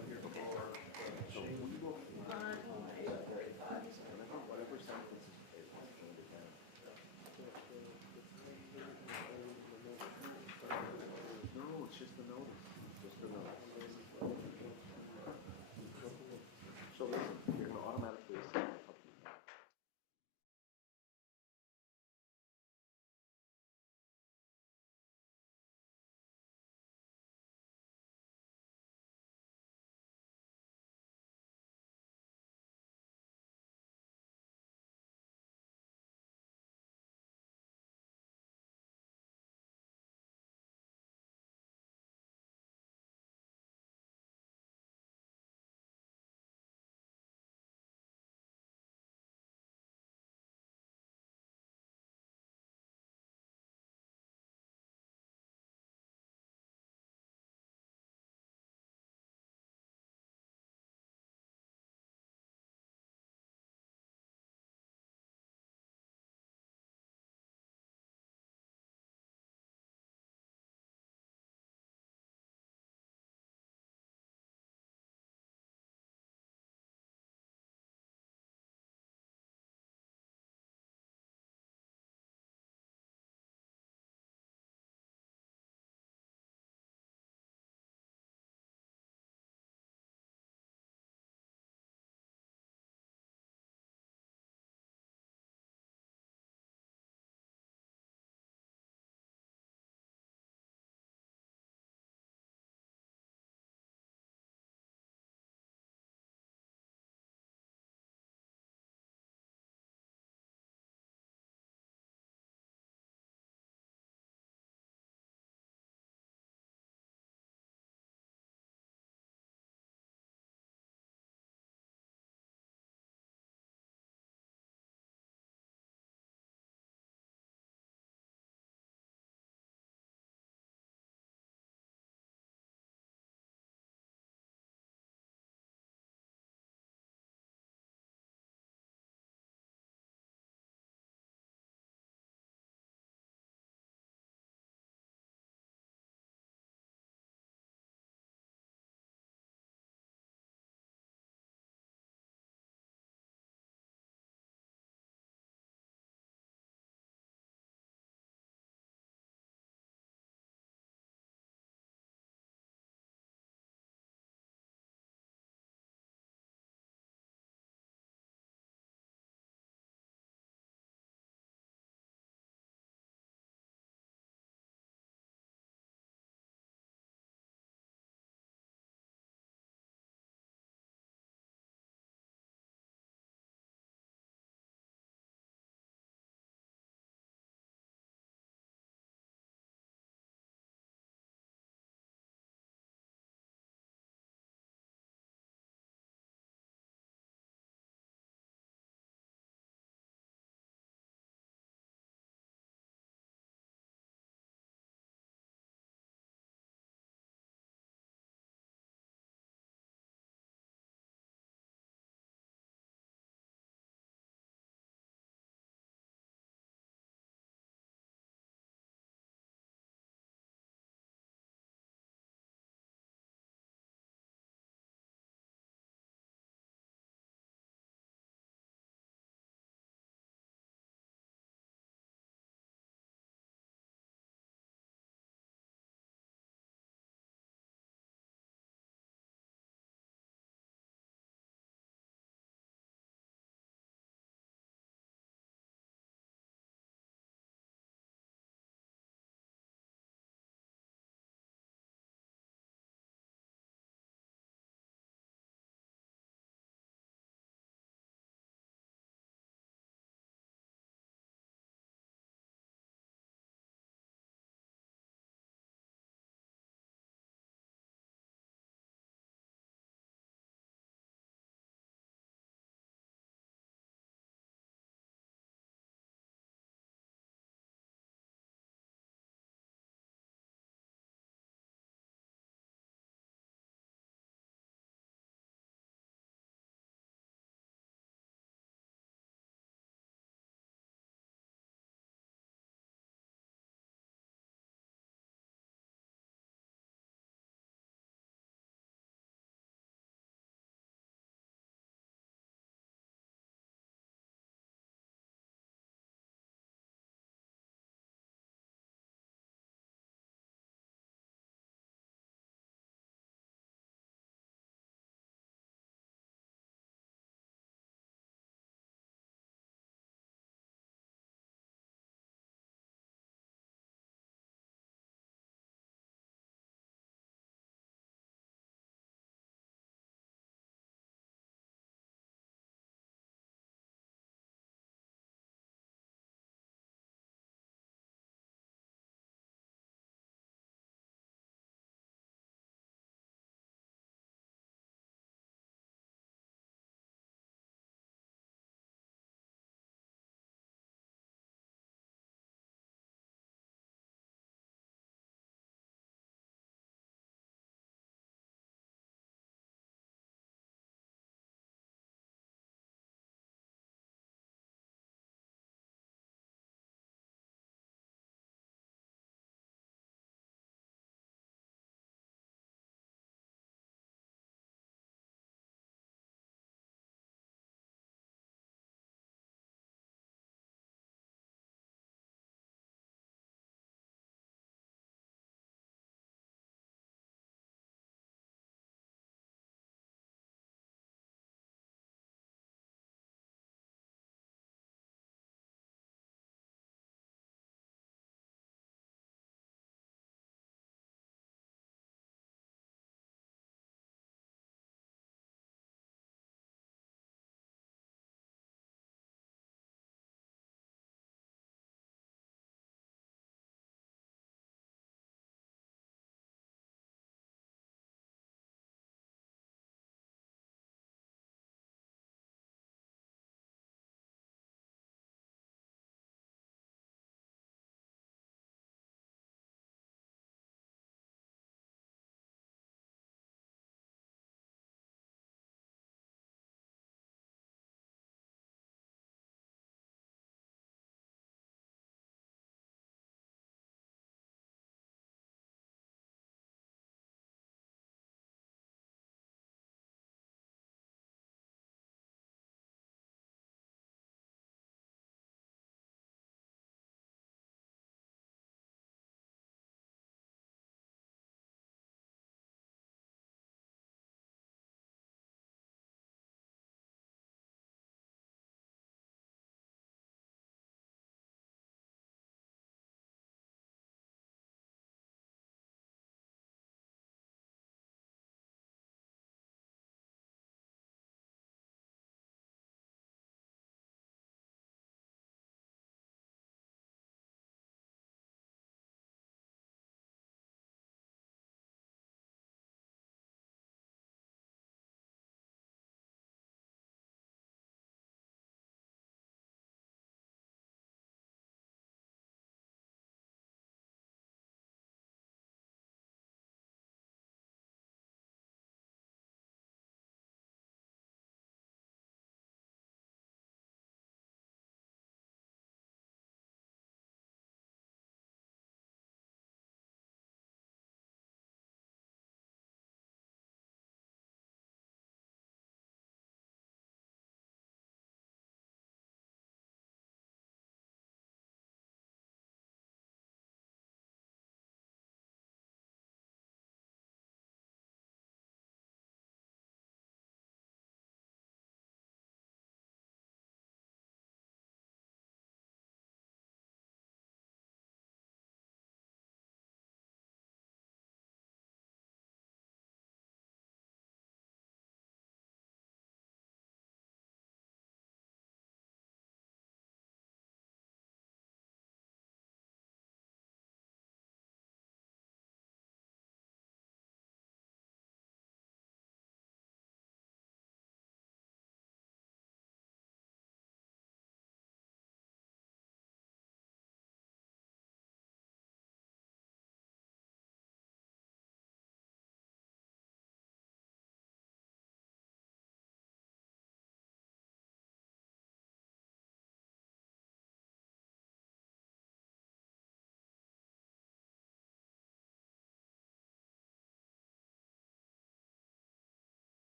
down here for So we will, On 8:35. whatever sentence is handed down. No, it's just the notice, just the notice. So listen, you're gonna automatically assign a couple.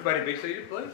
Everybody be seated, please.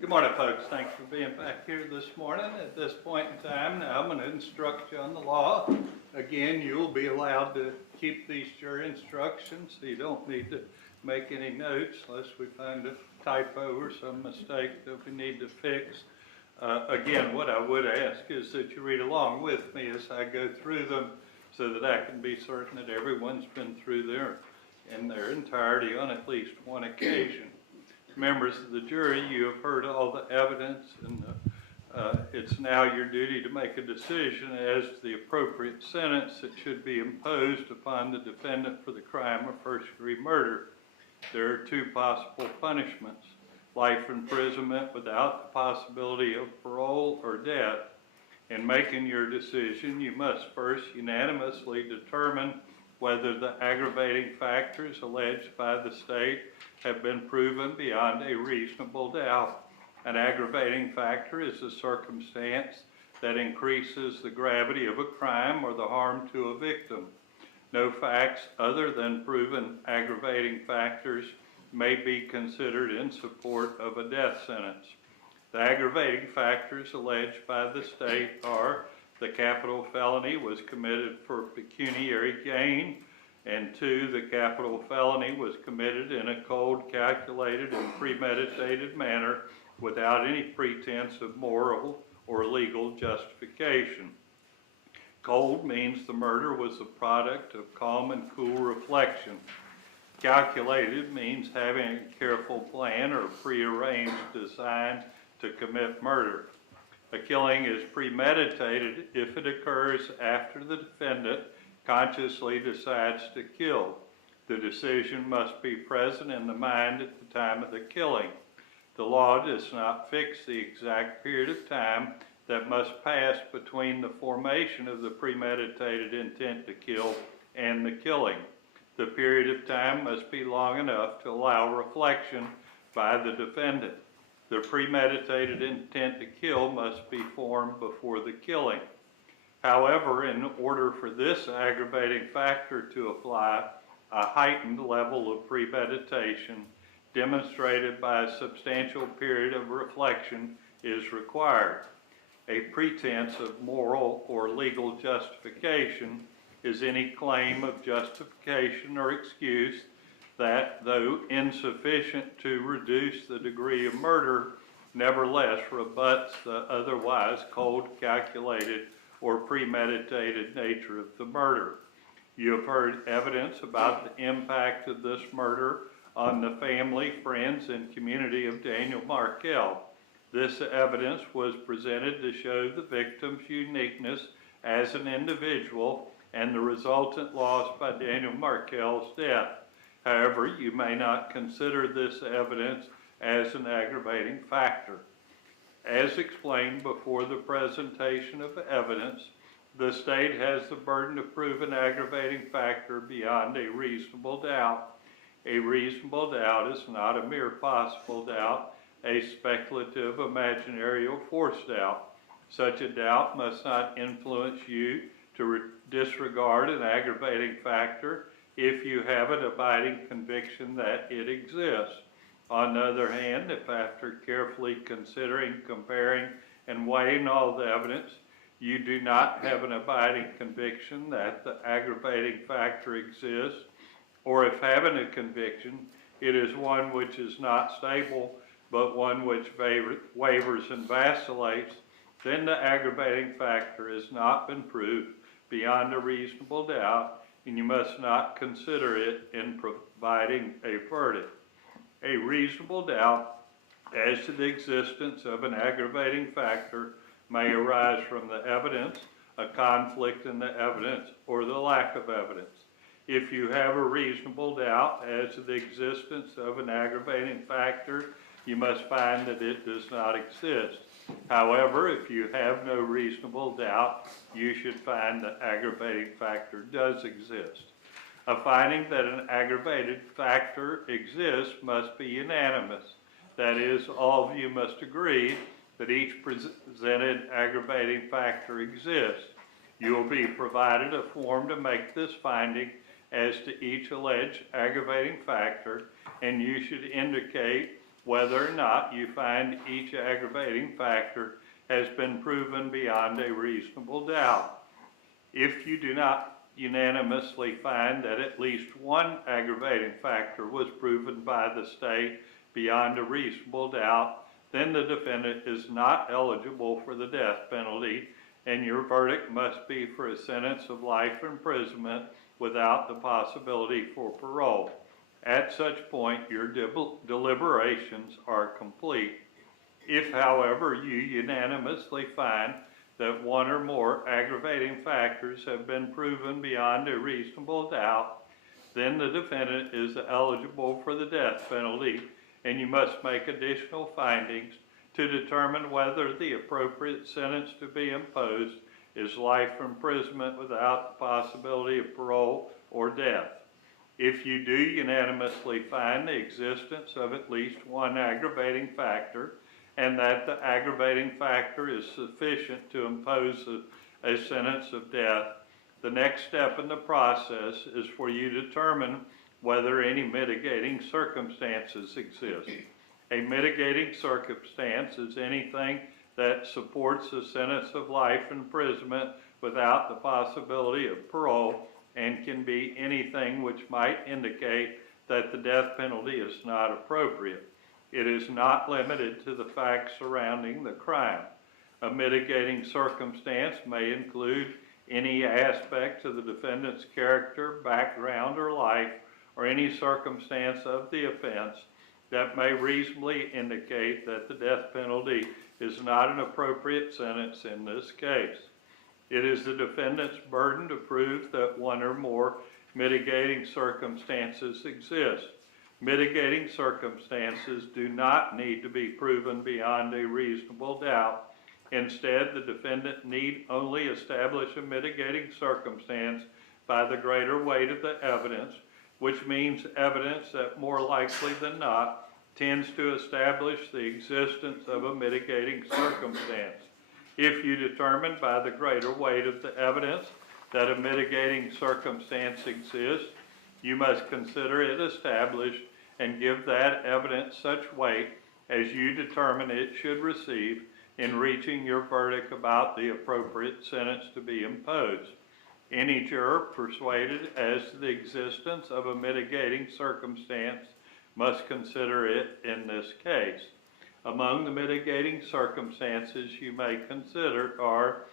Good morning, folks. Thanks for being back here this morning. At this point in time, now I'm going to instruct you on the law. Again, you'll be allowed to keep these jury instructions, so you don't need to make any notes unless we find a typo or some mistake that we need to fix. Again, what I would ask is that you read along with me as I go through them so that I can be certain that everyone's been through there in their entirety on at least one occasion. Members of the jury, you have heard all the evidence, and it's now your duty to make a decision as to the appropriate sentence that should be imposed upon the defendant for the crime of first-degree murder. There are two possible punishments: life imprisonment without the possibility of parole or death. In making your decision, you must first unanimously determine whether the aggravating factors alleged by the state have been proven beyond a reasonable doubt. An aggravating factor is a circumstance that increases the gravity of a crime or the harm to a victim. No facts other than proven aggravating factors may be considered in support of a death sentence. The aggravating factors alleged by the state are: the capital felony was committed for pecuniary gain, and 2, the capital felony was committed in a cold, calculated, and premeditated manner without any pretense of moral or legal justification. Cold means the murder was the product of calm and cool reflection. Calculated means having a careful plan or prearranged design to commit murder. A killing is premeditated if it occurs after the defendant consciously decides to kill. The decision must be present in the mind at the time of the killing. The law does not fix the exact period of time that must pass between the formation of the premeditated intent to kill and the killing. The period of time must be long enough to allow reflection by the defendant. The premeditated intent to kill must be formed before the killing. However, in order for this aggravating factor to apply, a heightened level of premeditation demonstrated by a substantial period of reflection is required. A pretense of moral or legal justification is any claim of justification or excuse that, though insufficient to reduce the degree of murder, nevertheless rebuts the otherwise cold, calculated, or premeditated nature of the murder. You have heard evidence about the impact of this murder on the family, friends, and community of Daniel Markel. This evidence was presented to show the victim's uniqueness as an individual and the resultant loss by Daniel Markel's death. However, you may not consider this evidence as an aggravating factor. As explained before the presentation of evidence, the state has the burden to prove an aggravating factor beyond a reasonable doubt. A reasonable doubt is not a mere possible doubt, a speculative, imaginary, or forced doubt. Such a doubt must not influence you to disregard an aggravating factor if you have an abiding conviction that it exists. On the other hand, if after carefully considering, comparing, and weighing all the evidence, you do not have an abiding conviction that the aggravating factor exists, or if having a conviction, it is one which is not stable, but one which wavers and vacillates, then the aggravating factor has not been proved beyond a reasonable doubt, and you must not consider it in providing a verdict. A reasonable doubt as to the existence of an aggravating factor may arise from the evidence a conflict in the evidence, or the lack of evidence. If you have a reasonable doubt as to the existence of an aggravating factor, you must find that it does not exist. However, if you have no reasonable doubt, you should find the aggravating factor does exist. A finding that an aggravated factor exists must be unanimous. That is, all of you must agree that each presented aggravating factor exists. You will be provided a form to make this finding as to each alleged aggravating factor, and you should indicate whether or not you find each aggravating factor has been proven beyond a reasonable doubt. If you do not unanimously find that at least one aggravating factor was proven by the state beyond a reasonable doubt, then the defendant is not eligible for the death penalty, and your verdict must be for a sentence of life imprisonment without the possibility for parole. At such point, your deliberations are complete. If, however, you unanimously find that one or more aggravating factors have been proven beyond a reasonable doubt, then the defendant is eligible for the death penalty, and you must make additional findings to determine whether the appropriate sentence to be imposed is life imprisonment without the possibility of parole or death. If you do unanimously find the existence of at least one aggravating factor, and that the aggravating factor is sufficient to impose a sentence of death, the next step in the process is for you to determine whether any mitigating circumstances exist. A mitigating circumstance is anything that supports a sentence of life imprisonment without the possibility of parole, and can be anything which might indicate that the death penalty is not appropriate. It is not limited to the facts surrounding the crime. A mitigating circumstance may include any aspect of the defendant's character, background, or life, or any circumstance of the offense that may reasonably indicate that the death penalty is not an appropriate sentence in this case. It is the defendant's burden to prove that one or more mitigating circumstances exist. Mitigating circumstances do not need to be proven beyond a reasonable doubt. Instead, the defendant need only establish a mitigating circumstance by the greater weight of the evidence, which means evidence that more likely than not tends to establish the existence of a mitigating circumstance. If you determine by the greater weight of the evidence that a mitigating circumstance exists, you must consider it established and give that evidence such weight as you determine it should receive in reaching your verdict about the appropriate sentence to be imposed. Any juror persuaded as to the existence of a mitigating circumstance must consider it in this case. Among the mitigating circumstances you may consider are: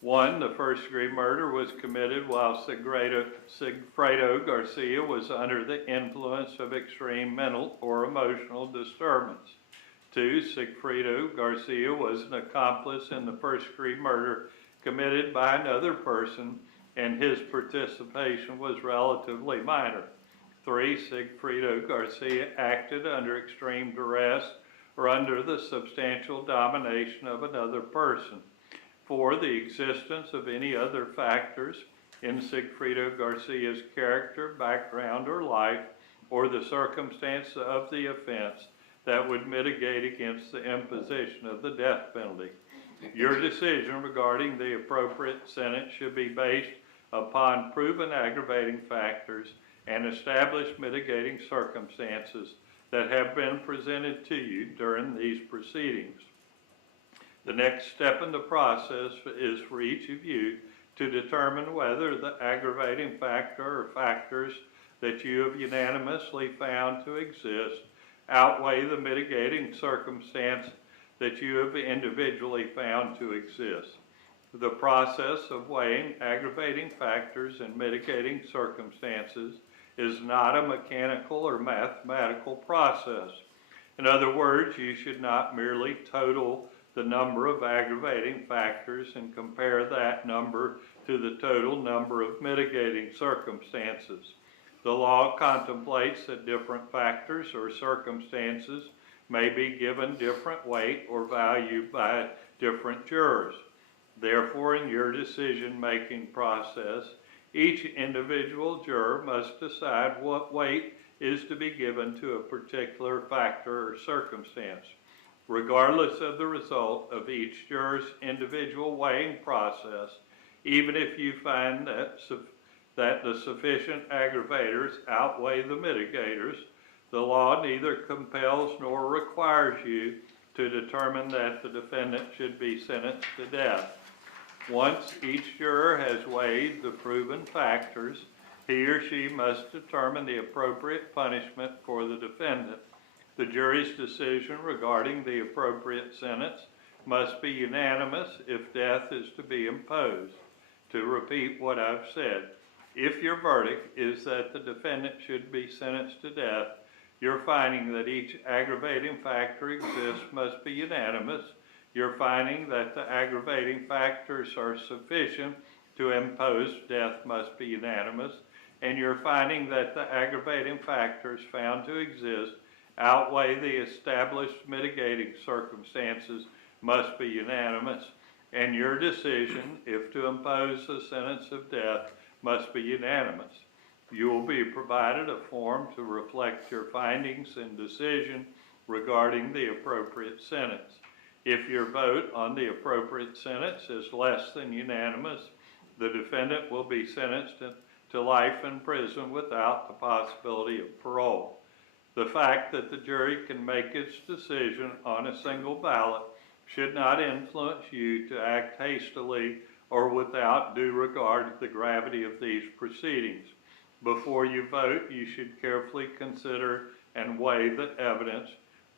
1, the first-degree murder was committed while Sigfredo Garcia was under the influence of extreme mental or emotional disturbance. 2, Sigfredo Garcia was an accomplice in the first-degree murder committed by another person, and his participation was relatively minor. 3, Sigfredo Garcia acted under extreme duress or under the substantial domination of another person. 4, the existence of any other factors in Sigfredo Garcia's character, background, or life, or the circumstance of the offense that would mitigate against the imposition of the death penalty. Your decision regarding the appropriate sentence should be based upon proven aggravating factors and established mitigating circumstances that have been presented to you during these proceedings. The next step in the process is for each of you to determine whether the aggravating factor or factors that you have unanimously found to exist outweigh the mitigating circumstance that you have individually found to exist. The process of weighing aggravating factors and mitigating circumstances is not a mechanical or mathematical process. In other words, you should not merely total the number of aggravating factors and compare that number to the total number of mitigating circumstances. The law contemplates that different factors or circumstances may be given different weight or value by different jurors. Therefore, in your decision-making process, each individual juror must decide what weight is to be given to a particular factor or circumstance. Regardless of the result of each juror's individual weighing process, even if you find that the sufficient aggravators outweigh the mitigators, the law neither compels nor requires you to determine that the defendant should be sentenced to death. Once each juror has weighed the proven factors, he or she must determine the appropriate punishment for the defendant. The jury's decision regarding the appropriate sentence must be unanimous if death is to be imposed. To repeat what I've said, if your verdict is that the defendant should be sentenced to death, your finding that each aggravating factor exists must be unanimous. Your finding that the aggravating factors are sufficient to impose death must be unanimous. And your finding that the aggravating factors found to exist outweigh the established mitigating circumstances must be unanimous. And your decision, if to impose a sentence of death, must be unanimous. You will be provided a form to reflect your findings and decision regarding the appropriate sentence. If your vote on the appropriate sentence is less than unanimous, the defendant will be sentenced to life in prison without the possibility of parole. The fact that the jury can make its decision on a single ballot should not influence you to act hastily or without due regard to the gravity of these proceedings. Before you vote, you should carefully consider and weigh the evidence,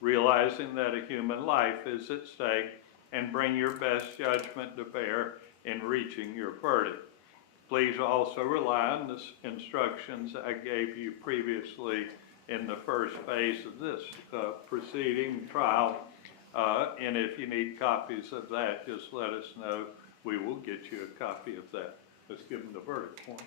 realizing that a human life is at stake, and bring your best judgment to bear in reaching your verdict. Please also rely on the instructions I gave you previously in the first phase of this proceeding trial. And if you need copies of that, just let us know. We will get you a copy of that. Let's give them the verdict form.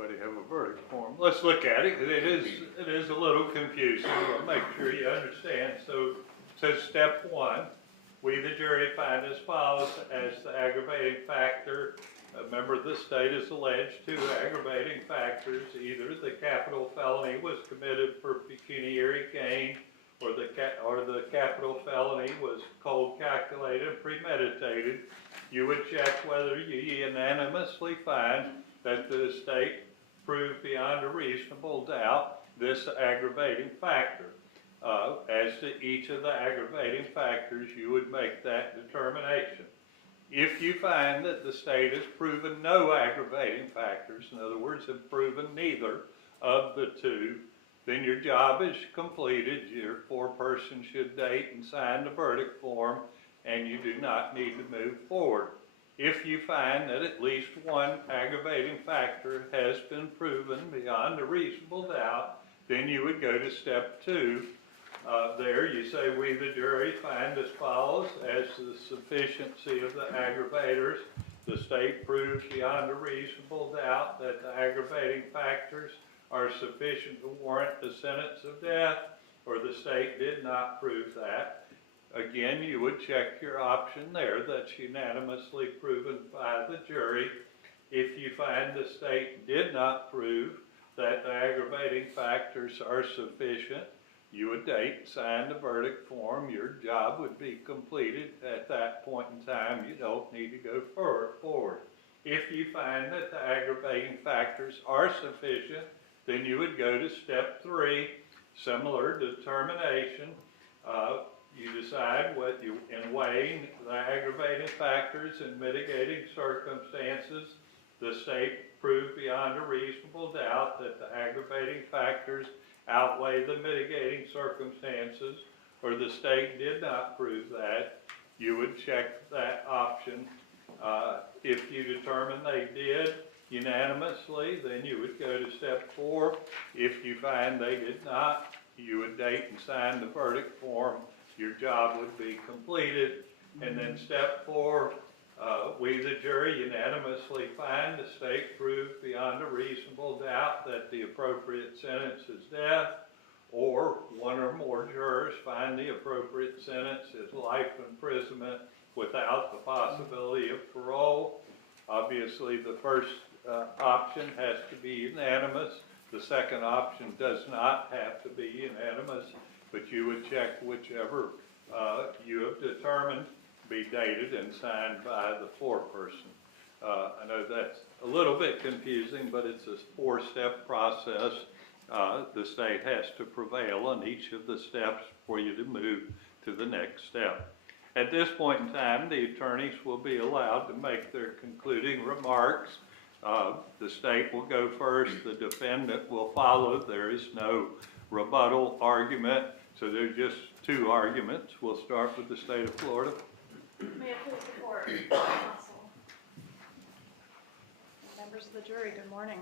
Everybody have a verdict form? Let's look at it. It is a little confusing. I'll make sure you understand. So it says step 1, we the jury find as follows as the aggravating factor. Remember, the state is alleged 2 aggravating factors. Either the capital felony was committed for pecuniary gain, or the capital felony was cold calculated, premeditated. You would check whether you unanimously find that the state proved beyond a reasonable doubt this aggravating factor. As to each of the aggravating factors, you would make that determination. If you find that the state has proven no aggravating factors, in other words, have proven neither of the 2, then your job is completed. Your foreperson should date and sign the verdict form, and you do not need to move forward. If you find that at least one aggravating factor has been proven beyond a reasonable doubt, then you would go to step 2. There you say, we the jury find as follows: as to the sufficiency of the aggravators, the state proves beyond a reasonable doubt that the aggravating factors are sufficient to warrant the sentence of death, or the state did not prove that. again, you would check your option there. That's unanimously proven by the jury. If you find the state did not prove that the aggravating factors are sufficient, you would date, sign the verdict form. Your job would be completed at that point in time. You don't need to go forward. If you find that the aggravating factors are sufficient, then you would go to step 3, similar determination. You decide what you, in weighing the aggravating factors and mitigating circumstances, the state proved beyond a reasonable doubt that the aggravating factors outweigh the mitigating circumstances, or the state did not prove that, you would check that option. If you determine they did unanimously, then you would go to step 4. If you find they did not, you would date and sign the verdict form. Your job would be completed. And then step 4, we, the jury, unanimously find the state proved beyond a reasonable doubt that the appropriate sentence is death, or one or more jurors find the appropriate sentence is life imprisonment without the possibility of parole. Obviously, the first option has to be unanimous. The second option does not have to be unanimous, but you would check whichever you have determined be dated and signed by the foreperson. I know that's a little bit confusing, but it's a 4-step process. The state has to prevail on each of the steps for you to move to the next step. At this point in time, the attorneys will be allowed to make their concluding remarks. The state will go first, the defendant will follow. There is no rebuttal argument, so there are just 2 arguments. We'll start with the state of Florida. May it please the court, counsel. Members of the jury, good morning.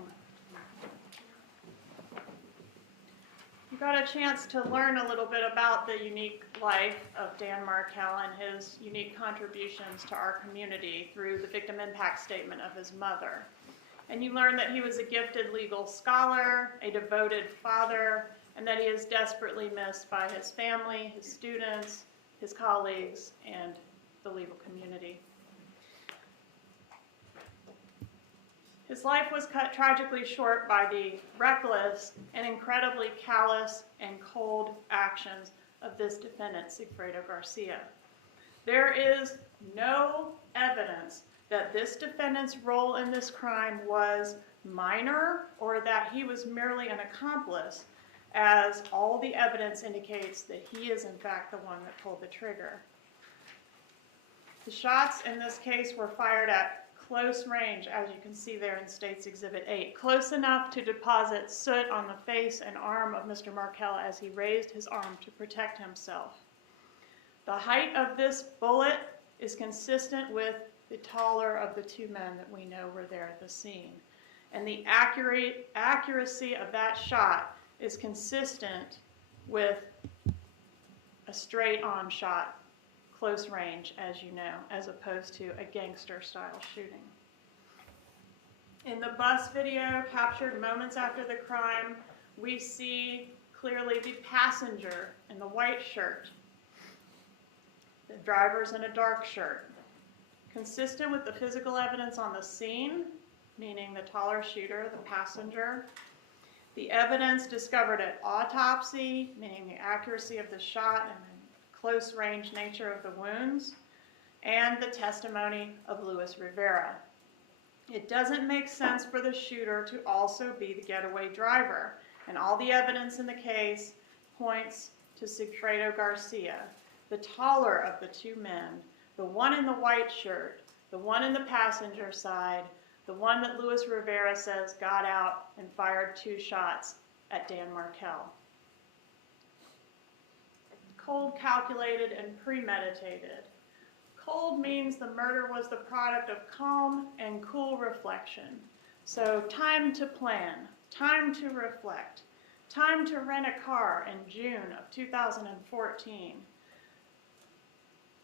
You got a chance to learn a little bit about the unique life of Dan Markel and his unique contributions to our community through the victim impact statement of his mother. And you learned that he was a gifted legal scholar, a devoted father, and that he is desperately missed by his family, his students, his colleagues, and the legal community. His life was cut tragically short by the reckless and incredibly callous and cold actions of this defendant, Sigfredo Garcia. There is no evidence that this defendant's role in this crime was minor or that he was merely an accomplice, as all the evidence indicates that he is in fact the one that pulled the trigger. The shots in this case were fired at close range, as you can see there in State's Exhibit 8, close enough to deposit soot on the face and arm of Mr. Markel as he raised his arm to protect himself. The height of this bullet is consistent with the taller of the 2 men that we know were there at the scene. And the accuracy of that shot is consistent with a straight-on shot, close range, as you know, as opposed to a gangster-style shooting. In the bus video captured moments after the crime, we see clearly the passenger in the white shirt, the driver's in a dark shirt. Consistent with the physical evidence on the scene, meaning the taller shooter, the passenger, the evidence discovered at autopsy, meaning the accuracy of the shot and the close range nature of the wounds, and the testimony of Luis Rivera. It doesn't make sense for the shooter to also be the getaway driver, and all the evidence in the case points to Sigfredo Garcia, the taller of the 2 men, the one in the white shirt, the one in the passenger side, the one that Luis Rivera says got out and fired 2 shots at Dan Markel. Cold, calculated, and premeditated. Cold means the murder was the product of calm and cool reflection. So time to plan, time to reflect, time to rent a car in June of 2014.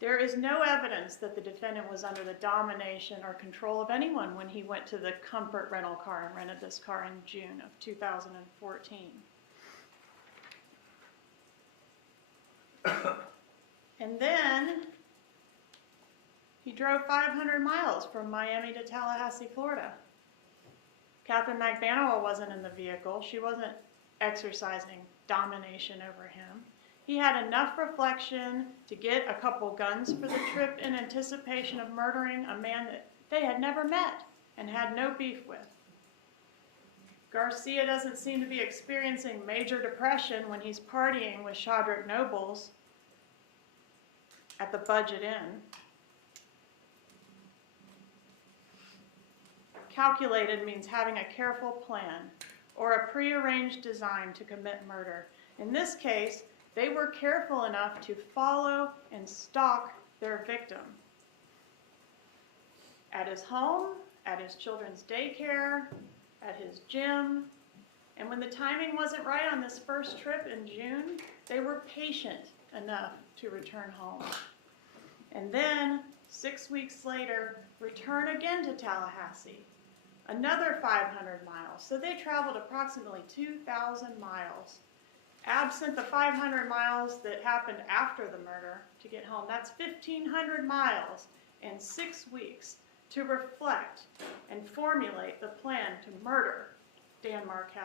There is no evidence that the defendant was under the domination or control of anyone when he went to the Comfort rental car and rented this car in June of 2014. And then he drove 500 miles from Miami to Tallahassee, Florida. Catherine McBanoa wasn't in the vehicle. She wasn't exercising domination over him. He had enough reflection to get a couple guns for the trip in anticipation of murdering a man that they had never met and had no beef with. Garcia doesn't seem to be experiencing major depression when he's partying with Shadrach Nobles at the Budget Inn. Calculated means having a careful plan or a prearranged design to commit murder. In this case, they were careful enough to follow and stalk their victim at his home, at his children's daycare, at his gym. And when the timing wasn't right on this first trip in June, they were patient enough to return home. And then, 6 weeks later, return again to Tallahassee. Another 500 miles. So they traveled approximately 2,000 miles. Absent the 500 miles that happened after the murder to get home, that's 1,500 miles in 6 weeks to reflect and formulate the plan to murder Dan Markel.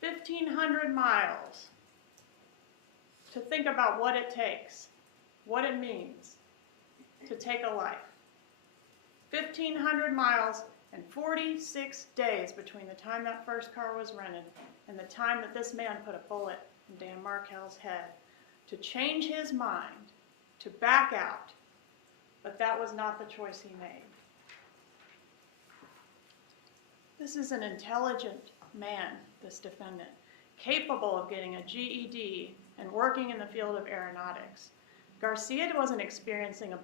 1,500 miles to think about what it takes, what it means to take a life. 1,500 miles and 46 days between the time that first car was rented and the time that this man put a bullet in Dan Markel's head to change his mind, to back out. But that was not the choice he made. This is an intelligent man, this defendant, capable of getting a GED and working in the field of aeronautics. Garcia wasn't experiencing a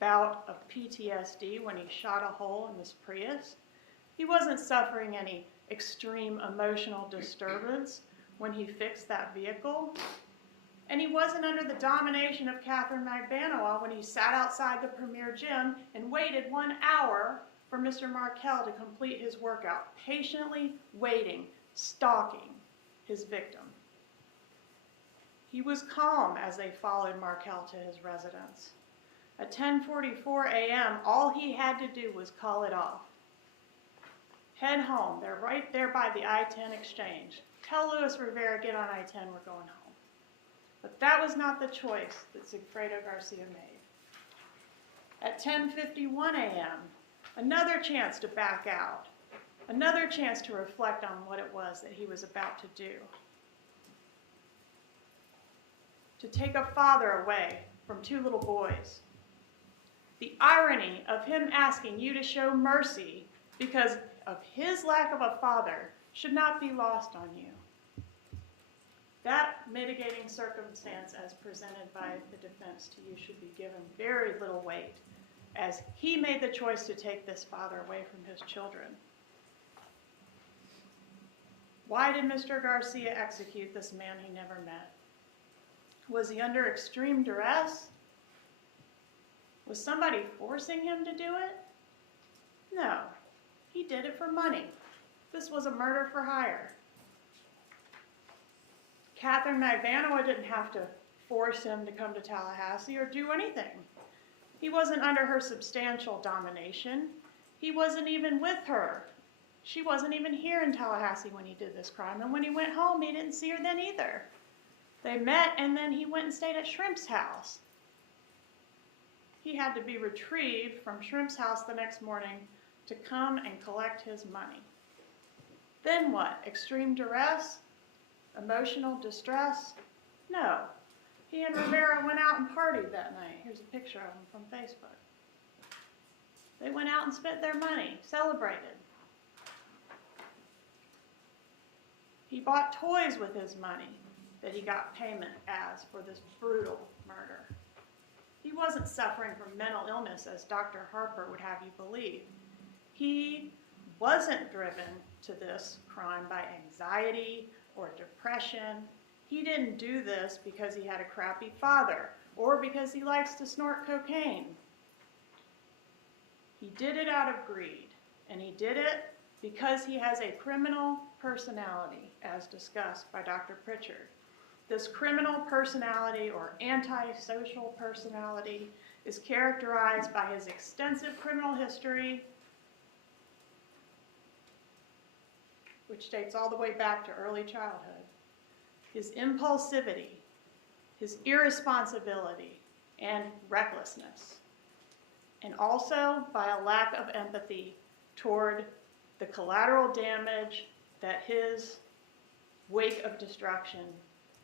bout of PTSD when he shot a hole in this Prius. He wasn't suffering any extreme emotional disturbance when he fixed that vehicle. And he wasn't under the domination of Catherine McBanoa when he sat outside the Premier Gym and waited 1 hour for Mr. Markel to complete his workout, patiently waiting, stalking his victim. He was calm as they followed Markel to his residence. At 10:44 a.m., all he had to do was call it off. Head home. They're right there by the I-10 exchange. Tell Luis Rivera, get on I-10, we're going home. But that was not the choice that Sigfredo Garcia made. At 10:51 a.m., another chance to back out. Another chance to reflect on what it was that he was about to do. To take a father away from 2 little boys. The irony of him asking you to show mercy because of his lack of a father should not be lost on you. That mitigating circumstance as presented by the defense to you should be given very little weight, as he made the choice to take this father away from his children. Why did Mr. Garcia execute this man he never met? Was he under extreme duress? Was somebody forcing him to do it? No, he did it for money. This was a murder for hire. Catherine McBanoa didn't have to force him to come to Tallahassee or do anything. He wasn't under her substantial domination. He wasn't even with her. She wasn't even here in Tallahassee when he did this crime, and when he went home, he didn't see her then either. They met, and then he went and stayed at Shrimp's house. He had to be retrieved from Shrimp's house the next morning to come and collect his money. Then what? Extreme duress? Emotional distress? No. He and Rivera went out and partied that night. Here's a picture of them from Facebook. They went out and spent their money, celebrated. He bought toys with his money that he got payment as for this brutal murder. He wasn't suffering from mental illness as Dr. Harper would have you believe. He wasn't driven to this crime by anxiety or depression. He didn't do this because he had a crappy father or because he likes to snort cocaine. He did it out of greed, and he did it because he has a criminal personality, as discussed by Dr. Pritchard. This criminal personality or antisocial personality is characterized by his extensive criminal history, which dates all the way back to early childhood, his impulsivity, his irresponsibility, and recklessness, and also by a lack of empathy toward the collateral damage that his wake of destruction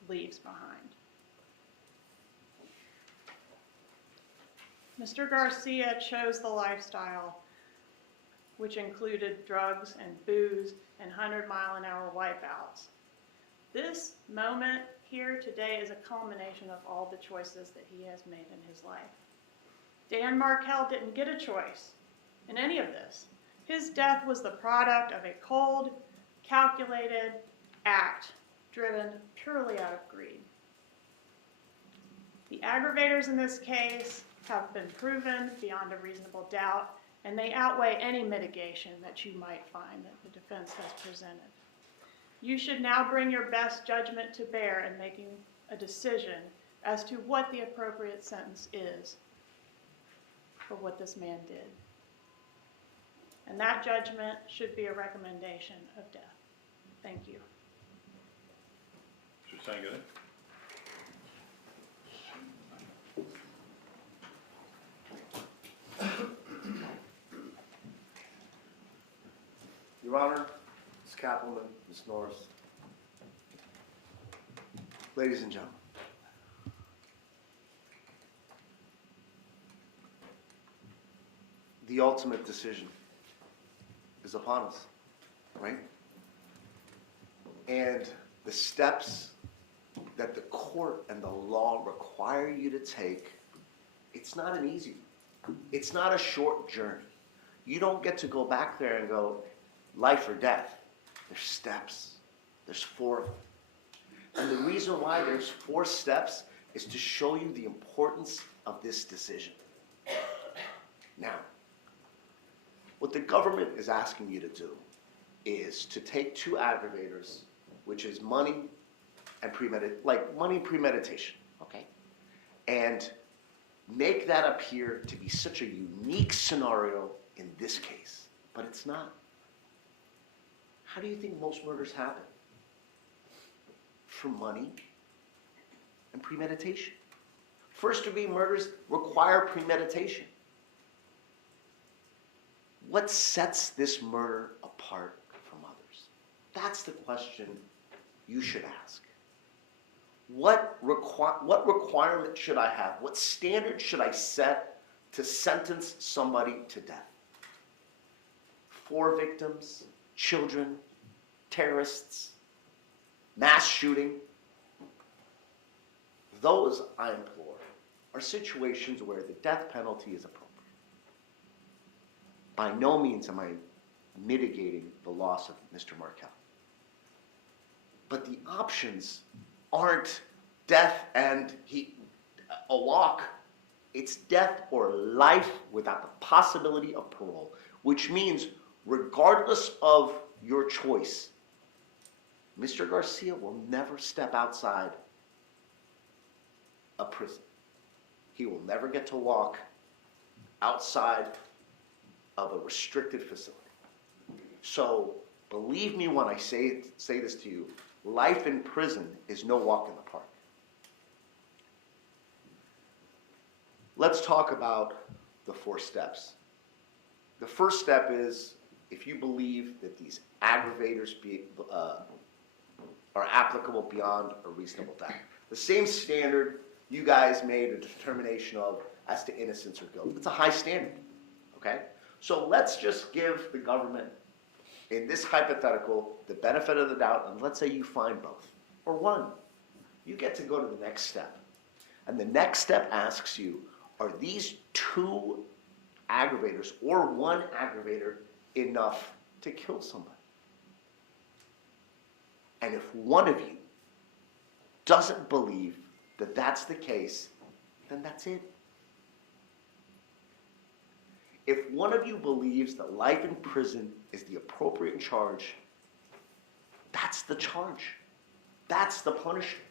leaves behind. Mr. Garcia chose the lifestyle which included drugs and booze and 100-mile-an-hour wipeouts. This moment here today is a culmination of all the choices that he has made in his life. Dan Markel didn't get a choice in any of this. His death was the product of a cold, calculated act driven purely out of greed. The aggravators in this case have been proven beyond a reasonable doubt, and they outweigh any mitigation that you might find that the defense has presented. You should now bring your best judgment to bear in making a decision as to what the appropriate sentence is for what this man did. And that judgment should be a recommendation of death. Thank you. Mr. Sangood? Your Honor, Ms. Kappelman, Ms. Norris, ladies and gentlemen, the ultimate decision is upon us, right? And the steps that the court and the law require you to take, it's not an easy one. It's not a short journey. You don't get to go back there and go, life or death. There's steps. There's 4 of them. And the reason why there's 4 steps is to show you the importance of this decision. Now, what the government is asking you to do is to take 2 aggravators, which is money and premeditation, okay? And make that appear to be such a unique scenario in this case, but it's not. How do you think most murders happen? For money and premeditation. First-degree murders require premeditation. What sets this murder apart from others? That's the question you should ask. What requirement should I have? What standard should I set to sentence somebody to death? 4 victims, children, terrorists, mass shooting. Those, I implore, are situations where the death penalty is appropriate. By no means am I mitigating the loss of Mr. Markel. But the options aren't death and a walk. It's death or life without the possibility of parole, which means regardless of your choice, Mr. Garcia will never step outside a prison. He will never get to walk outside of a restricted facility. So believe me when I say this to you, life in prison is no walk in the park. Let's talk about the 4 steps. The first step is if you believe that these aggravators are applicable beyond a reasonable doubt. The same standard you guys made a determination of as to innocence or guilt. It's a high standard, okay? So let's just give the government, in this hypothetical, the benefit of the doubt, and let's say you find both, or 1. You get to go to the next step. And the next step asks you, are these 2 aggravators or 1 aggravator enough to kill somebody? And if one of you doesn't believe that that's the case, then that's it. If one of you believes that life in prison is the appropriate charge, that's the charge. That's the punishment.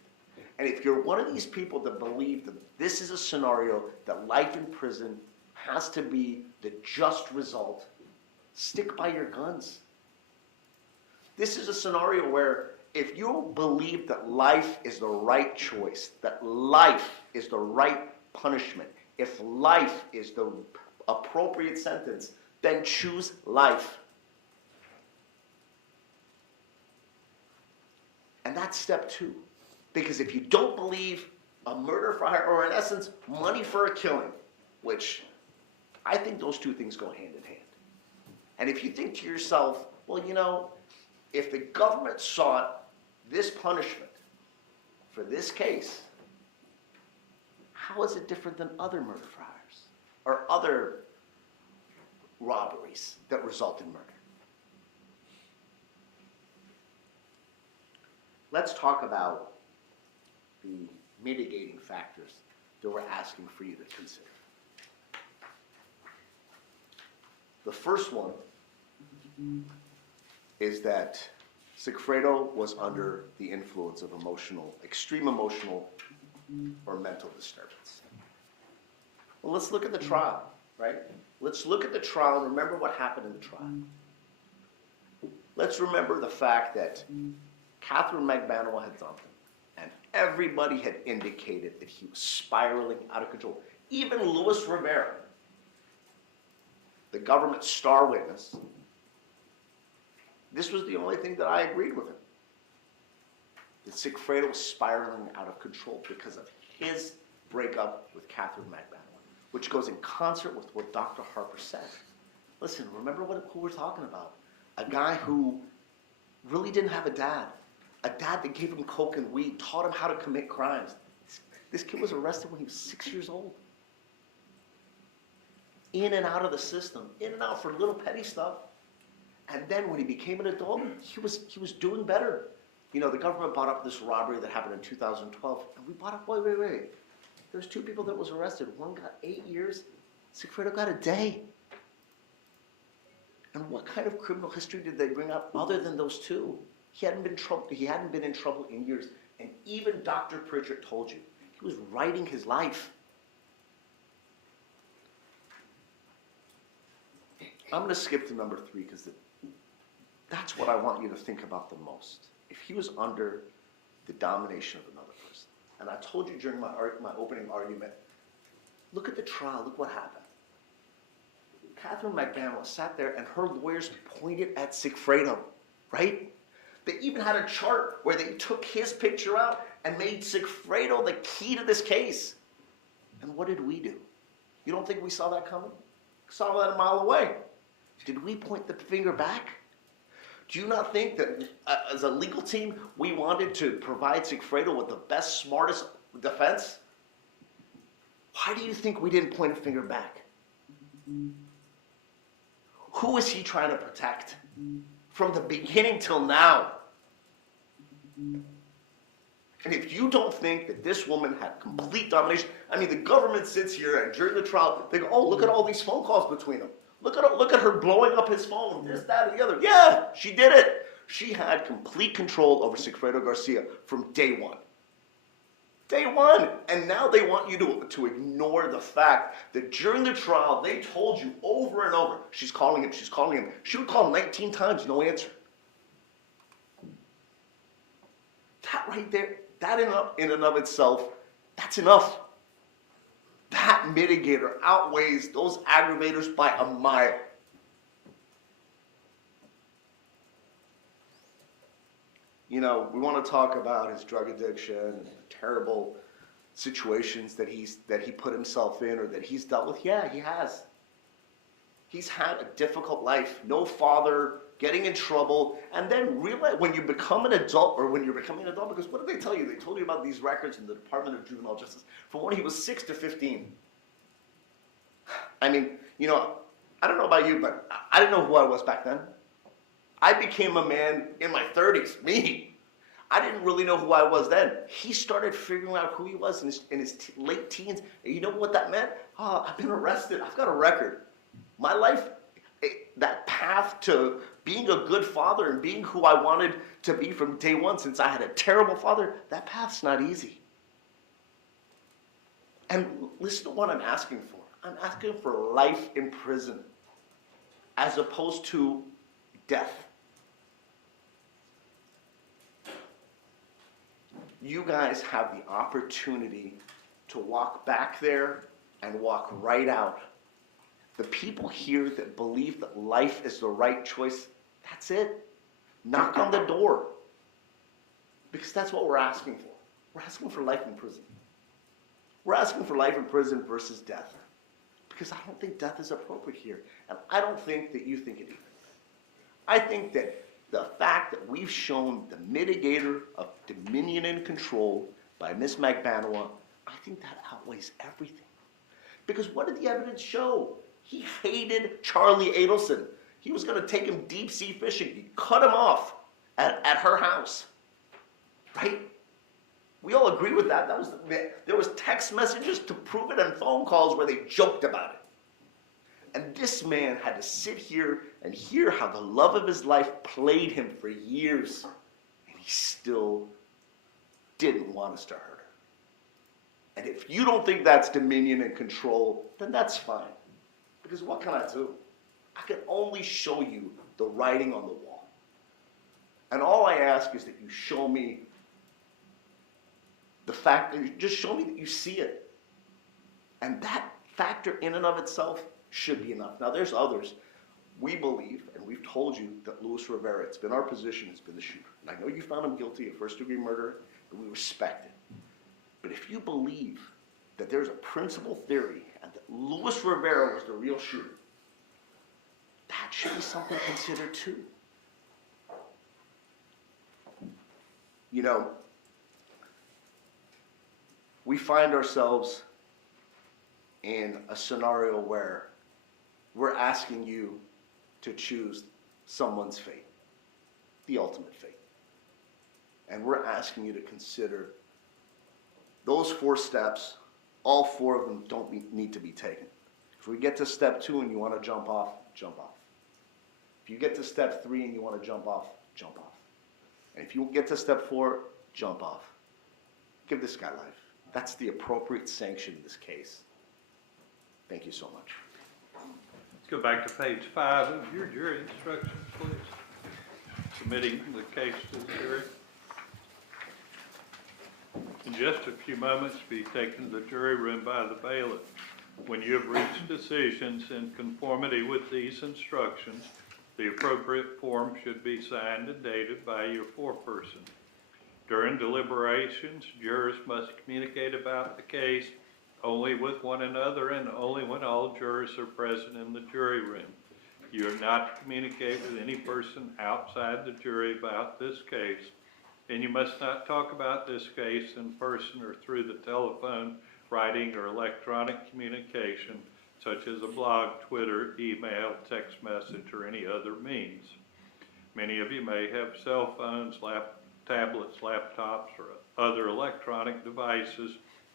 And if you're one of these people that believe that this is a scenario that life in prison has to be the just result, stick by your guns. This is a scenario where if you believe that life is the right choice, that life is the right punishment, if life is the appropriate sentence, then choose life. And that's step two. Because if you don't believe a murder for hire, or in essence, money for a killing, which I think those two things go hand in hand. And if you think to yourself, well, you know, if the government sought this punishment for this case, how is it different than other murder for hires or other robberies that result in murder? Let's talk about the mitigating factors that we're asking for you to consider. The first one is that Sigfredo was under the influence of extreme emotional or mental disturbance. Well, let's look at the trial, right? Let's look at the trial and remember what happened in the trial. Let's remember the fact that Catherine McBanwell had something, and everybody had indicated that he was spiraling out of control. Even Luis Rivera, the government's star witness, this was the only thing that I agreed with him. That Sigfredo was spiraling out of control because of his breakup with Catherine McBanwell, which goes in concert with what Dr. Harper said. Listen, remember who we're talking about. A guy who really didn't have a dad that gave him coke and weed, taught him how to commit crimes. This kid was arrested when he was 6 years old. In and out of the system, in and out for little petty stuff. And then when he became an adult, he was doing better. You know, the government brought up this robbery that happened in 2012, and we brought up, wait. There's two people that was arrested. One got 8 years, Sigfredo got a day. And what kind of criminal history did they bring up other than those two? He hadn't been in trouble in years. And even Dr. Pritchard told you, he was writing his life. I'm going to skip to number 3 because that's what I want you to think about the most. If he was under the domination of another person, and I told you during my opening argument, look at the trial, look what happened. Catherine McBanwell sat there and her lawyers pointed at Sigfredo, right? They even had a chart where they took his picture out and made Sigfredo the key to this case. And what did we do? You don't think we saw that coming? We saw that a mile away. Did we point the finger back? Do you not think that as a legal team, we wanted to provide Sigfredo with the best, smartest defense? Why do you think we didn't point a finger back? Who is he trying to protect? From the beginning till now. And if you don't think that this woman had complete domination, I mean, the government sits here and during the trial, they go, oh, look at all these phone calls between them. Look at her blowing up his phone, this, that, and the other. Yeah, she did it. She had complete control over Sigfredo Garcia from day one. Day one. And now they want you to ignore the fact that during the trial, they told you over and over, she's calling him. She would call him 19 times, no answer. That right there, that in and of itself, that's enough. That mitigator outweighs those aggravators by a mile. You know, we want to talk about his drug addiction and the terrible situations that he put himself in or that he's dealt with. Yeah, he has. He's had a difficult life. No father, getting in trouble, and then realize when you become an adult, or when you're becoming an adult, because what did they tell you? They told you about these records in the Department of Juvenile Justice from when he was 6 to 15. I mean, you know, I don't know about you, but I didn't know who I was back then. I became a man in my 30s, me. I didn't really know who I was then. He started figuring out who he was in his late teens. And you know what that meant? Oh, I've been arrested. I've got a record. My life, that path to being a good father and being who I wanted to be from day one, since I had a terrible father, that path's not easy. And listen to what I'm asking for. I'm asking for life in prison as opposed to death. You guys have the opportunity to walk back there and walk right out. The people here that believe that life is the right choice, that's it. Knock on the door. Because that's what we're asking for. We're asking for life in prison. We're asking for life in prison versus death. Because I don't think death is appropriate here. And I don't think that you think it either. I think that the fact that we've shown the mitigator of dominion and control by Ms. Magbanua, I think that outweighs everything. Because what did the evidence show? He hated Charlie Adelson. He was going to take him deep sea fishing. He cut him off at her house. Right? We all agree with that. There was text messages to prove it and phone calls where they joked about it. And this man had to sit here and hear how the love of his life played him for years. And he still didn't want us to hurt her. And if you don't think that's dominion and control, then that's fine. Because what can I do? I can only show you the writing on the wall. And all I ask is that you show me the fact, just show me that you see it. And that factor in and of itself should be enough. Now there's others. We believe, and we've told you, that Luis Rivera, it's been our position, has been the shooter. And I know you found him guilty of first-degree murder, and we respect it. But if you believe that there's a principal theory and that Luis Rivera was the real shooter, that should be something considered too. You know, we find ourselves in a scenario where we're asking you to choose someone's fate, the ultimate fate. And we're asking you to consider those 4 steps. All 4 of them need to be taken. If we get to step 2 and you want to jump off, jump off. If you get to step 3 and you want to jump off, jump off. And if you get to step 4, jump off. Give this guy life. That's the appropriate sanction in this case. Thank you so much. Let's go back to page 5 of your jury instructions, please. Submitting the case to the jury. In just a few moments, be taken to the jury room by the bailiff. When you have reached decisions in conformity with these instructions, the appropriate form should be signed and dated by your foreperson. During deliberations, jurors must communicate about the case only with one another and only when all jurors are present in the jury room. You are not to communicate with any person outside the jury about this case, and you must not talk about this case in person or through the telephone, writing, or electronic communication, such as a blog, Twitter, email, text message, or any other means. Many of you may have cell phones, tablets, laptops, or other electronic devices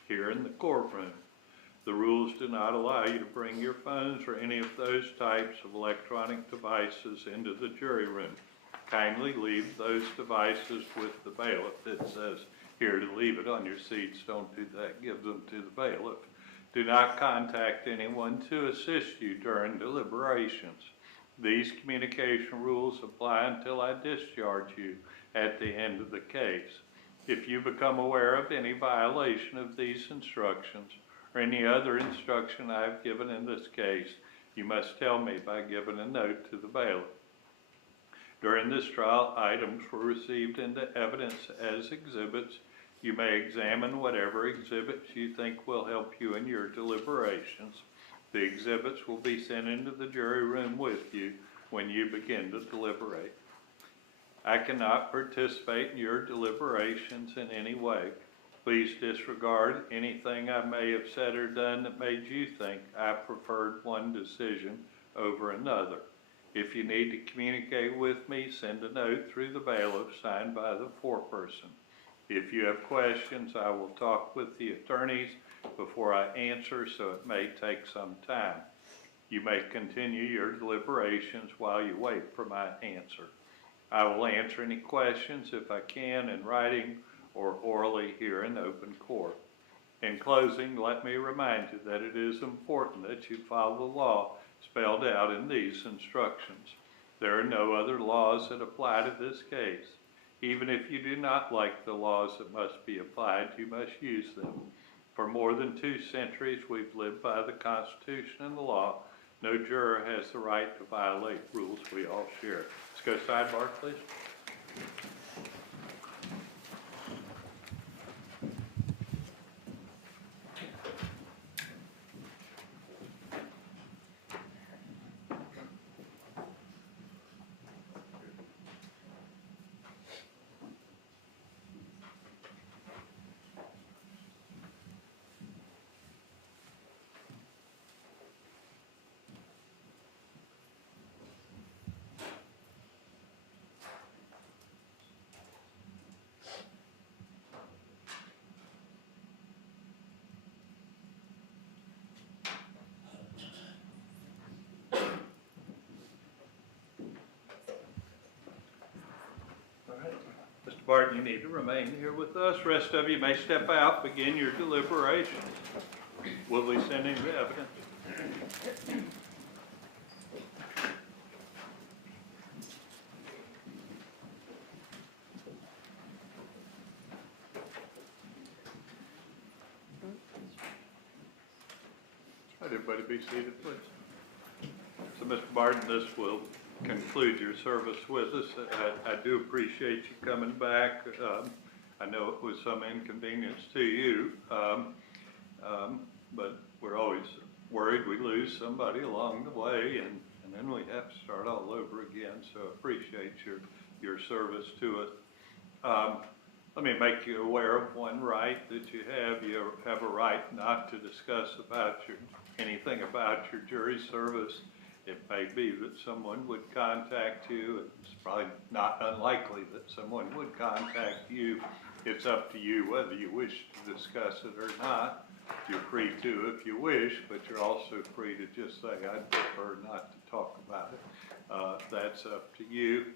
here in the courtroom. The rules do not allow you to bring your phones or any of those types of electronic devices into the jury room. Kindly leave those devices with the bailiff. It says here to leave it on your seats. Don't do that. Give them to the bailiff. Do not contact anyone to assist you during deliberations. These communication rules apply until I discharge you at the end of the case. If you become aware of any violation of these instructions or any other instruction I have given in this case, you must tell me by giving a note to the bailiff. During this trial, items were received into evidence as exhibits. You may examine whatever exhibits you think will help you in your deliberations. The exhibits will be sent into the jury room with you when you begin to deliberate. I cannot participate in your deliberations in any way. Please disregard anything I may have said or done that made you think I preferred one decision over another. If you need to communicate with me, send a note through the bailiff signed by the foreperson. If you have questions, I will talk with the attorneys before I answer, so it may take some time. You may continue your deliberations while you wait for my answer. I will answer any questions if I can in writing or orally here in open court. In closing, let me remind you that it is important that you follow the law spelled out in these instructions. There are no other laws that apply to this case. Even if you do not like the laws that must be applied, you must use them. For more than 2 centuries, we've lived by the Constitution and the law. No juror has the right to violate rules we all share. Let's go sidebar, please. Mr. Barton, you need to remain here with us. Rest of you may step out, begin your deliberations. Will we send in the evidence? All right, everybody be seated, please. So, Mr. Barton, this will conclude your service with us. I do appreciate you coming back. I know it was some inconvenience to you, but we're always worried we lose somebody along the way, and then we have to start all over again. So I appreciate your service to us. Let me make you aware of one right that you have. You have a right not to discuss anything about your jury service. It may be that someone would contact you. It's probably not unlikely that someone would contact you. It's up to you whether you wish to discuss it or not. You're free to if you wish, but you're also free to just say, I'd prefer not to talk about it. That's up to you.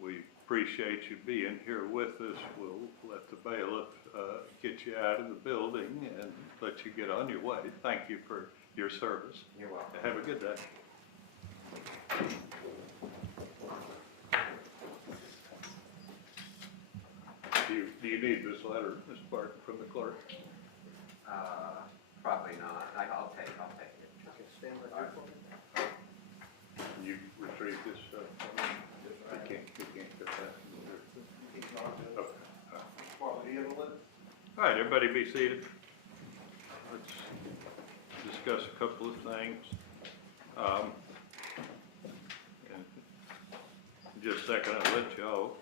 We appreciate you being here with us. We'll let the bailiff get you out of the building and let you get on your way. Thank you for your service. You're welcome. Have a good day. Do you need this letter, Mr. Barton, from the clerk? Probably not. I'll take it. Stand right here for me. Can you retrieve this stuff? You can't get that. Okay. All right, everybody be seated. Let's discuss a couple of things. And just a second, I'll let y'all.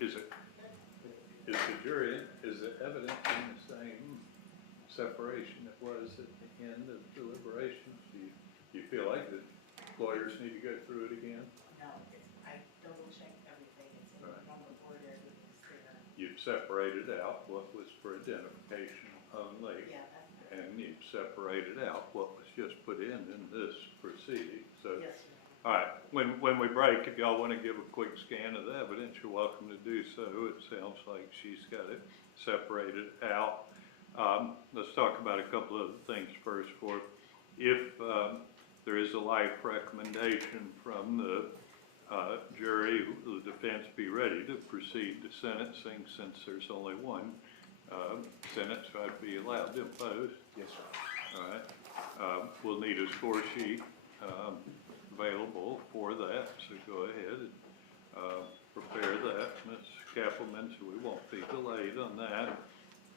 Is the evidence in the same separation that was at the end of deliberations? Do you feel like the lawyers need to go through it again? No, I double checked everything, it's in the normal order, it was there. You separated out what was for identification only, Yeah, that's good. and you separated out what was just put in this proceeding. So, Yes, sir. all right, when we break, if y'all want to give a quick scan of the evidence, you're welcome to do so. It sounds like she's got it separated out. Let's talk about a couple of things first. If there is a life recommendation from the jury, will the defense be ready to proceed to sentencing since there's only one sentence I'd be allowed to impose? Yes, sir. All right. We'll need a score sheet available for that, so go ahead and prepare that, Ms. Kappelman, so we won't be delayed on that.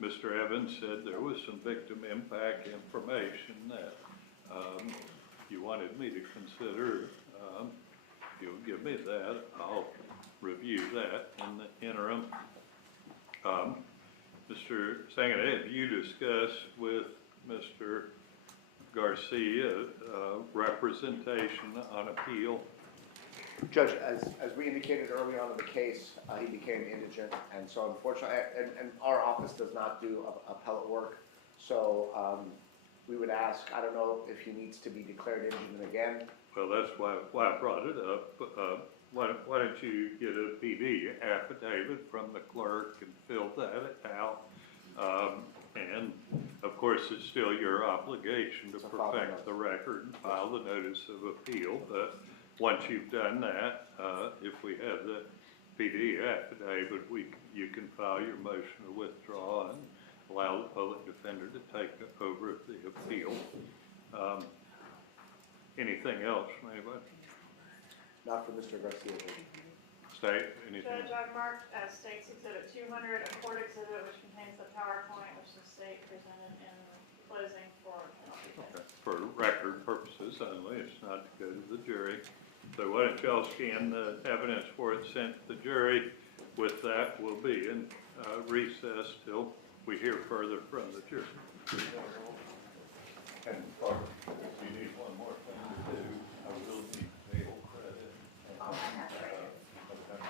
Mr. Evans said there was some victim impact information that you wanted me to consider. You'll give me that. I'll review that in the interim. Mr. Sangana, have you discussed with Mr. Garcia representation on appeal? Judge, as we indicated early on in the case, he became indigent, and so unfortunately, and our office does not do appellate work, so we would ask, I don't know if he needs to be declared indigent again. Well, that's why I brought it up. Why don't you get a PD affidavit from the clerk and fill that out? And of course, it's still your obligation to To file the perfect notice. the record and file the notice of appeal. But once you've done that, if we have the PD affidavit, you can file your motion to withdraw and allow the public defender to take over the appeal. Anything else from anybody? Not for Mr. Garcia. State, anything? Judge, I've marked as State's Exhibit 200, a court exhibit which contains the PowerPoint which the state presented in closing for penalty phase. Okay. For record purposes only, it's not to go to the jury. So why don't y'all scan the evidence for it sent to the jury? With that, we'll be in recess till we hear further from the jury. And Barbara, if you need one more thing to do, I will need bail credit. Oh, I have it right here. Okay.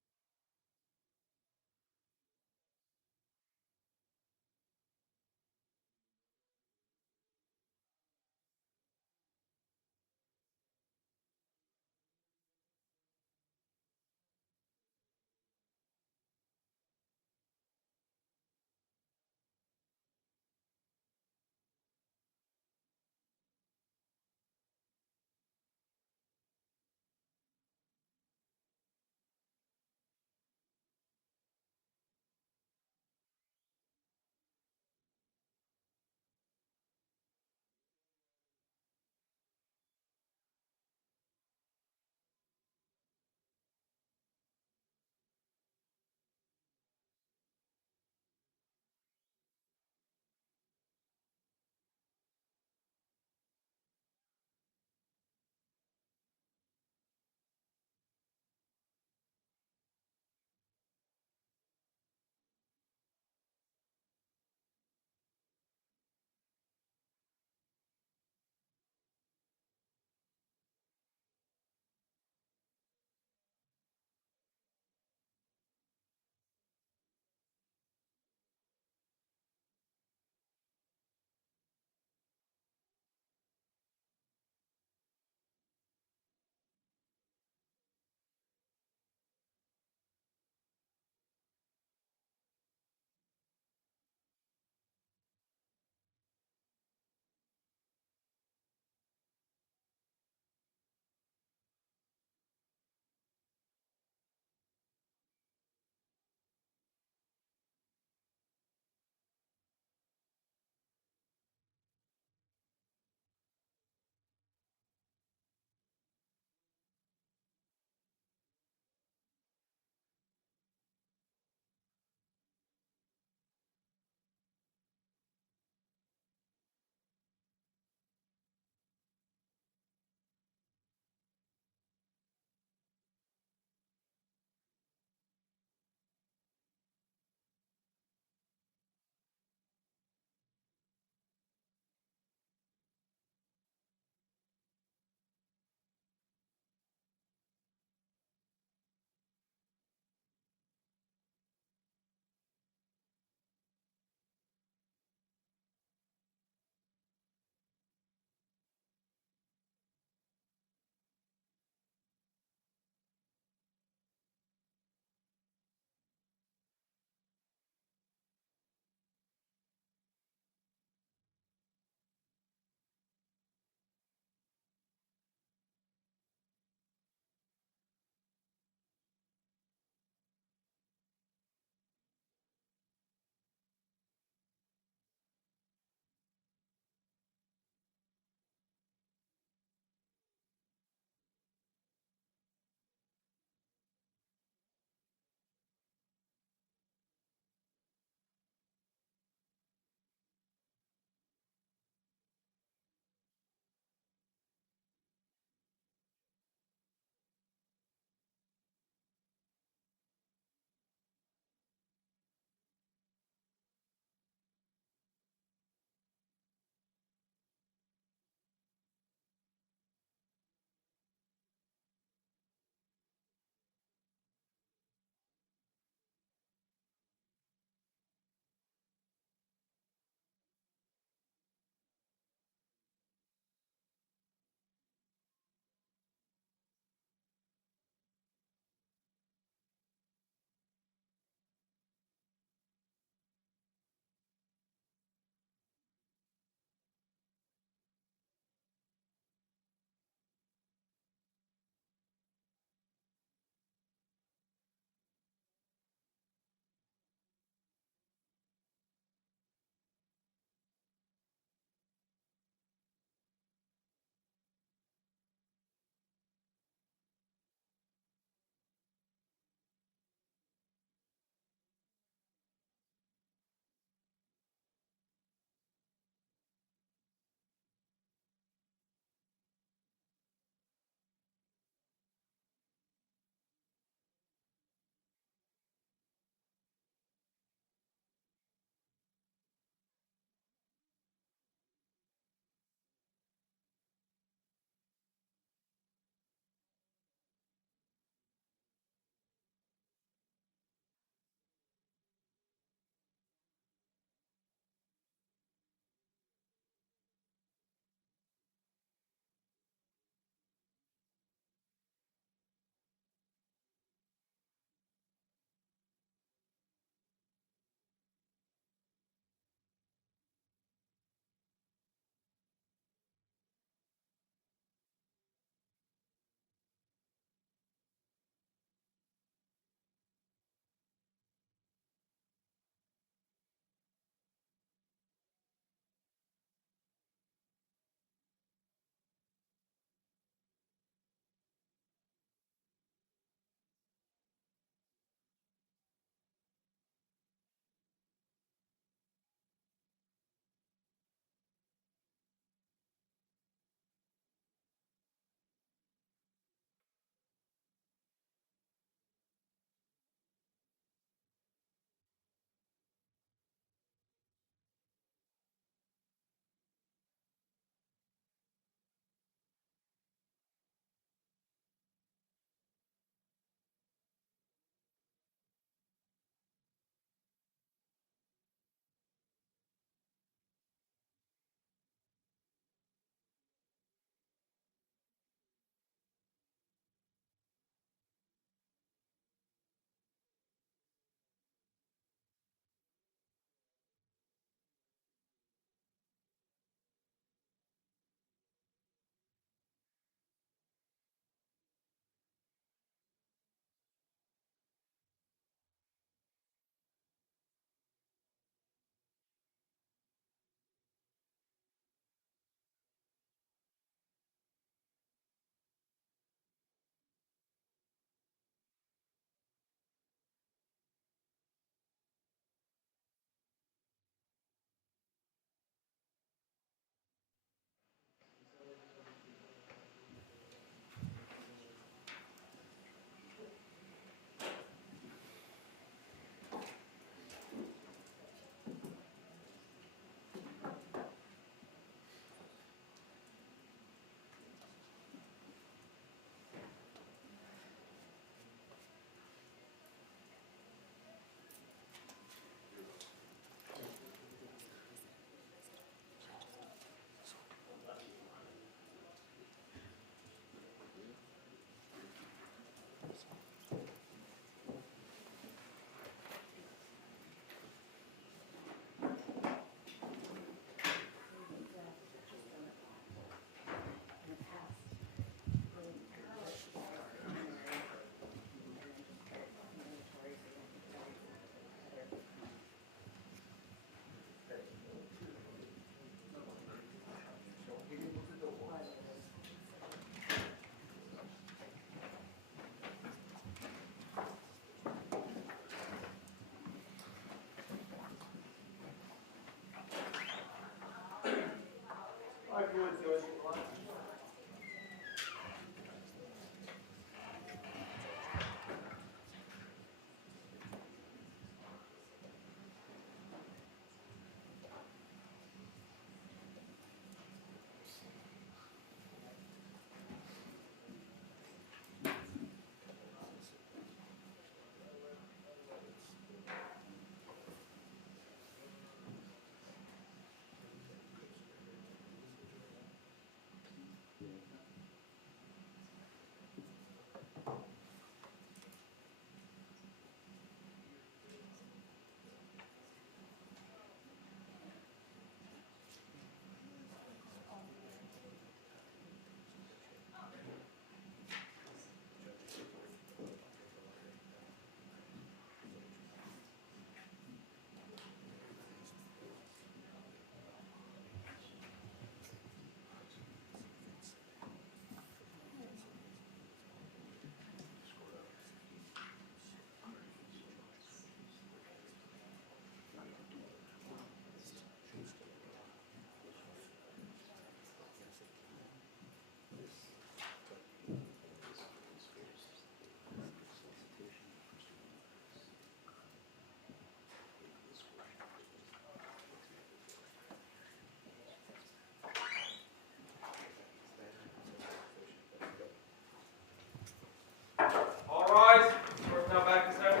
All rise. Court is now back in session.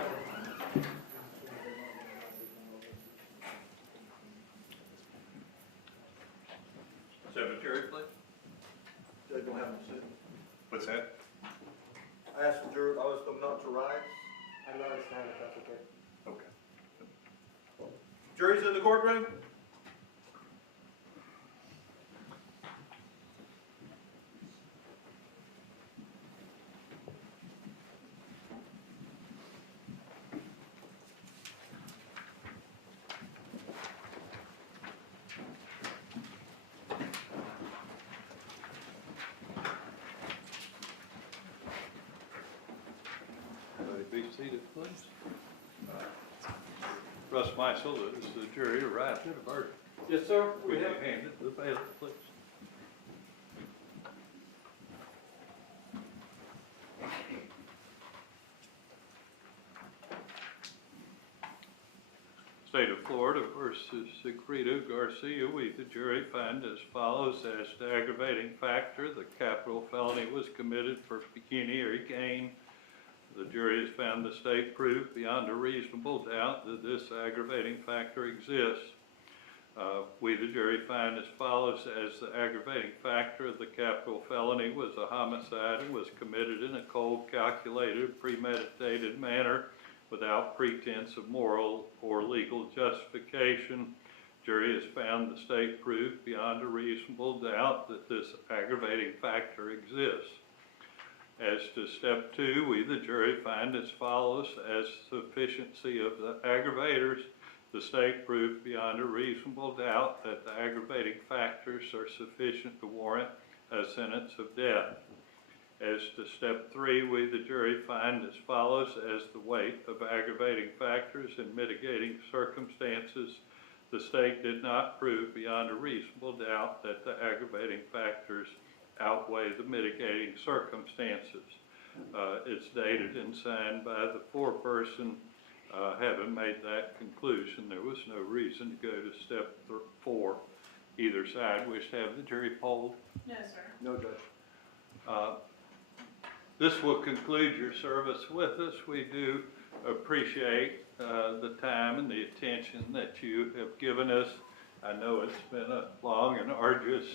Secretary, please. Judge will have them sit. What's that? I asked the jurors, I asked them not to rise. I'm not understanding if that's okay. Okay. Jury's in the courtroom? Everybody be seated, please. Russ Meisel, is the jury arrived at a verdict? Yes, sir. We have handed the bailiff, please. State of Florida versus Sigfredo Garcia, we, the jury, find as follows: as to aggravating factor, the capital felony was committed for pecuniary gain. The jury has found the state proved beyond a reasonable doubt that this aggravating factor exists. We, the jury, find as follows: as the aggravating factor of the capital felony was a homicide and was committed in a cold, calculated, premeditated manner without pretense of moral or legal justification. Jury has found the state proved beyond a reasonable doubt that this aggravating factor exists. As to step two, we, the jury, find as follows: as sufficiency of the aggravators, the state proved beyond a reasonable doubt that the aggravating factors are sufficient to warrant a sentence of death. As to step three, we, the jury, find as follows: as the weight of aggravating factors and mitigating circumstances, the state did not prove beyond a reasonable doubt that the aggravating factors outweigh the mitigating circumstances. It's dated and signed by the foreperson. Having made that conclusion, there was no reason to go to step four. Either side wish to have the jury polled? No, sir. No, Judge. This will conclude your service with us. We do appreciate the time and the attention that you have given us. I know it's been a long and arduous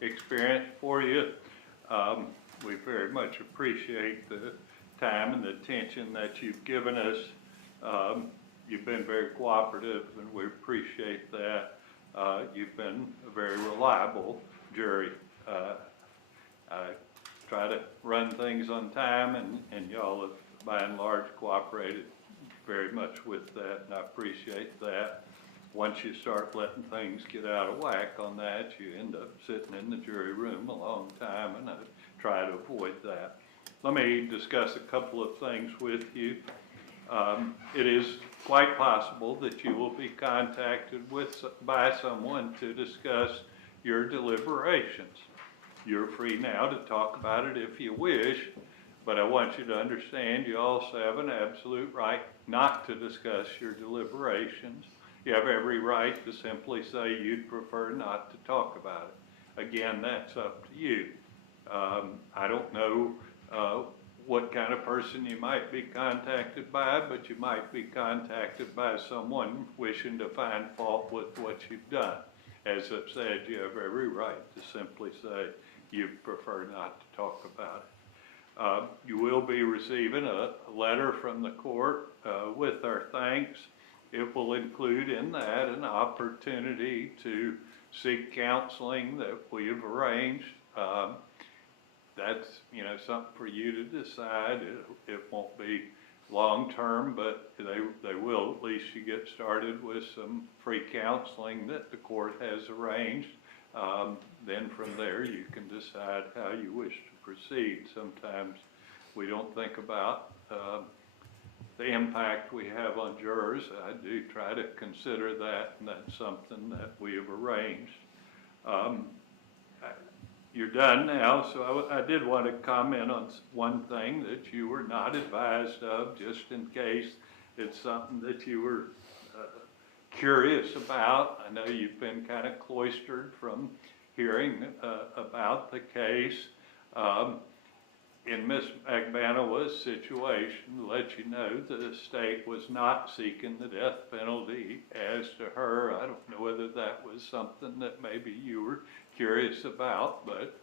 experience for you. We very much appreciate the time and the attention that you've given us. You've been very cooperative, and we appreciate that. You've been a very reliable jury. I try to run things on time, and y'all have, by and large, cooperated very much with that, and I appreciate that. Once you start letting things get out of whack on that, you end up sitting in the jury room a long time, and I try to avoid that. Let me discuss a couple of things with you. It is quite possible that you will be contacted by someone to discuss your deliberations. You're free now to talk about it if you wish, but I want you to understand you also have an absolute right not to discuss your deliberations. You have every right to simply say you'd prefer not to talk about it. Again, that's up to you. I don't know what kind of person you might be contacted by, but you might be contacted by someone wishing to find fault with what you've done. As I've said, you have every right to simply say you prefer not to talk about it. You will be receiving a letter from the court with our thanks. It will include in that an opportunity to seek counseling that we have arranged. That's, something for you to decide. It won't be long-term, but they will at least you get started with some free counseling that the court has arranged. Then from there you can decide how you wish to proceed. Sometimes we don't think about the impact we have on jurors. I do try to consider that, and that's something that we have arranged. You're done now, so I did want to comment on one thing that you were not advised of, just in case it's something that you were curious about. I know you've been kind of cloistered from hearing about the case. In Ms. Agbanowa's situation, to let you know, the state was not seeking the death penalty as to her. I don't know whether that was something that maybe you were curious about, but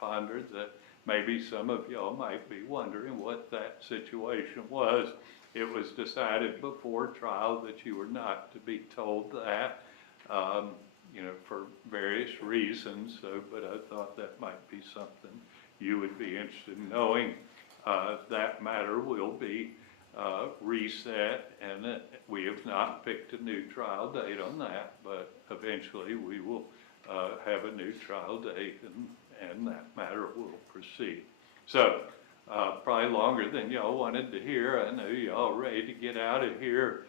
pondered that maybe some of y'all might be wondering what that situation was. It was decided before trial that you were not to be told that, for various reasons. But I thought that might be something you would be interested in knowing. That matter will be reset, and we have not picked a new trial date on that, but eventually we will have a new trial date, and that matter will proceed. So, probably longer than y'all wanted to hear. I know y'all ready to get out of here.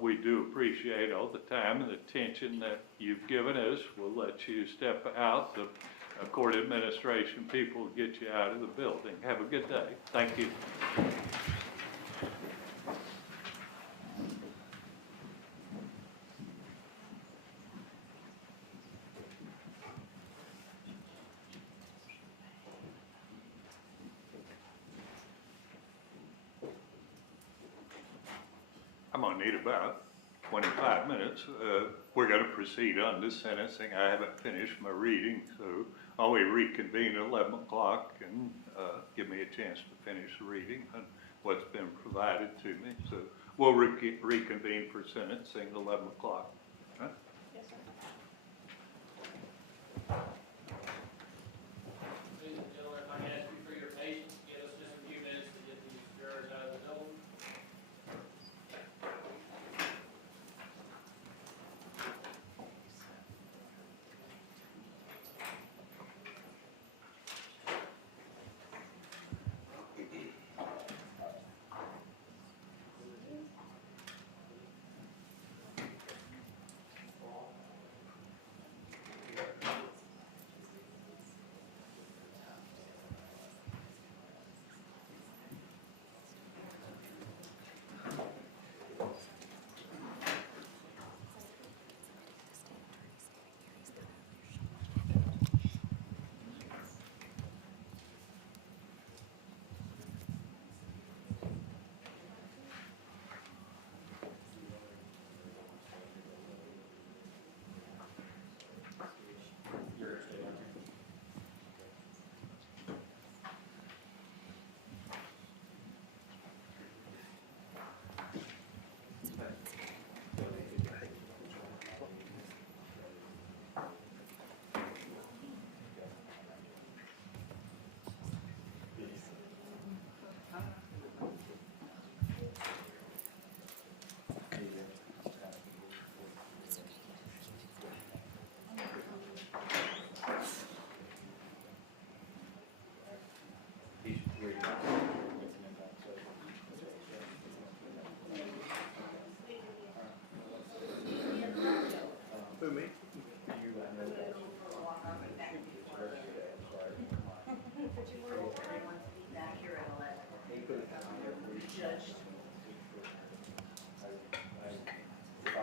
We do appreciate all the time and attention that you've given us. We'll let you step out. The court administration people will get you out of the building. Have a good day. Thank you. I'm going to need about 25 minutes. We're going to proceed on this sentencing. I haven't finished my reading, so I'll reconvene at 11 o'clock and give me a chance to finish the reading on what's been provided to me. So we'll reconvene for sentencing at 11 o'clock. Huh? Yes, sir. Ladies and gentlemen, if I can ask you for your patience, give us just a few minutes to get these jurors out of the building.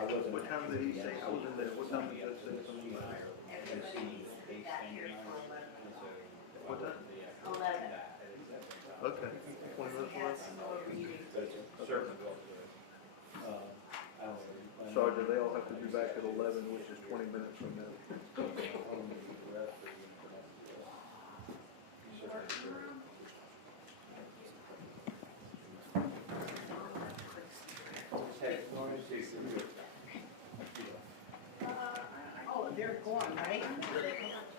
What time did he say? I was in there. What time did that say from you? Everybody got here for 11. What time? 11. Okay. 20 We minutes had left. some more readings. Sergeant, they all have to be back at 11, which is 20 minutes from now. Oh, they're gone, right?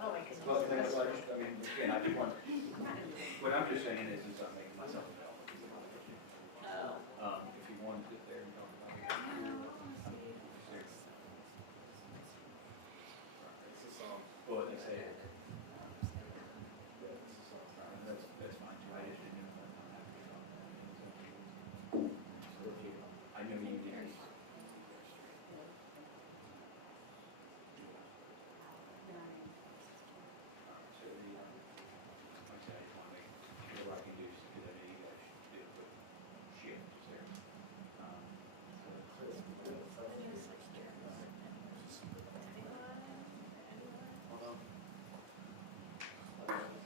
Oh, I guess. Well, that's like, I mean, again, I just want, what I'm just saying is I'm making myself available. If you want to sit there and talk about it. Well, they say. That's fine too, I just didn't know. I know you did. So, okay, I want to make, what I can do is, because I know you guys do a quick shift there.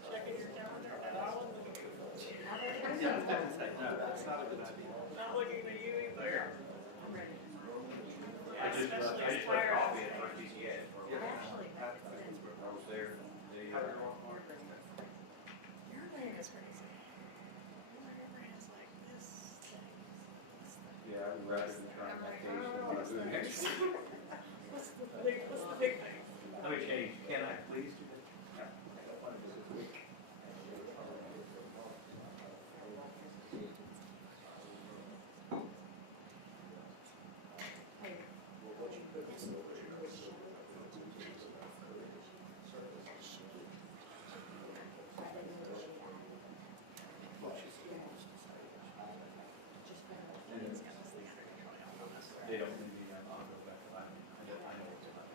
Checking your calendar now. Yeah, that's not a good idea. Not looking at you either. I Yeah, just, especially I as just left tired. coffee at my PCA. Actually, I was there, they, Your brain is crazy. Your brain is like this thing, this thing. yeah, I would rather than trying my case than doing next. What's the big thing? Let me change, can I please? They don't need me, I'll go back, I know what's about.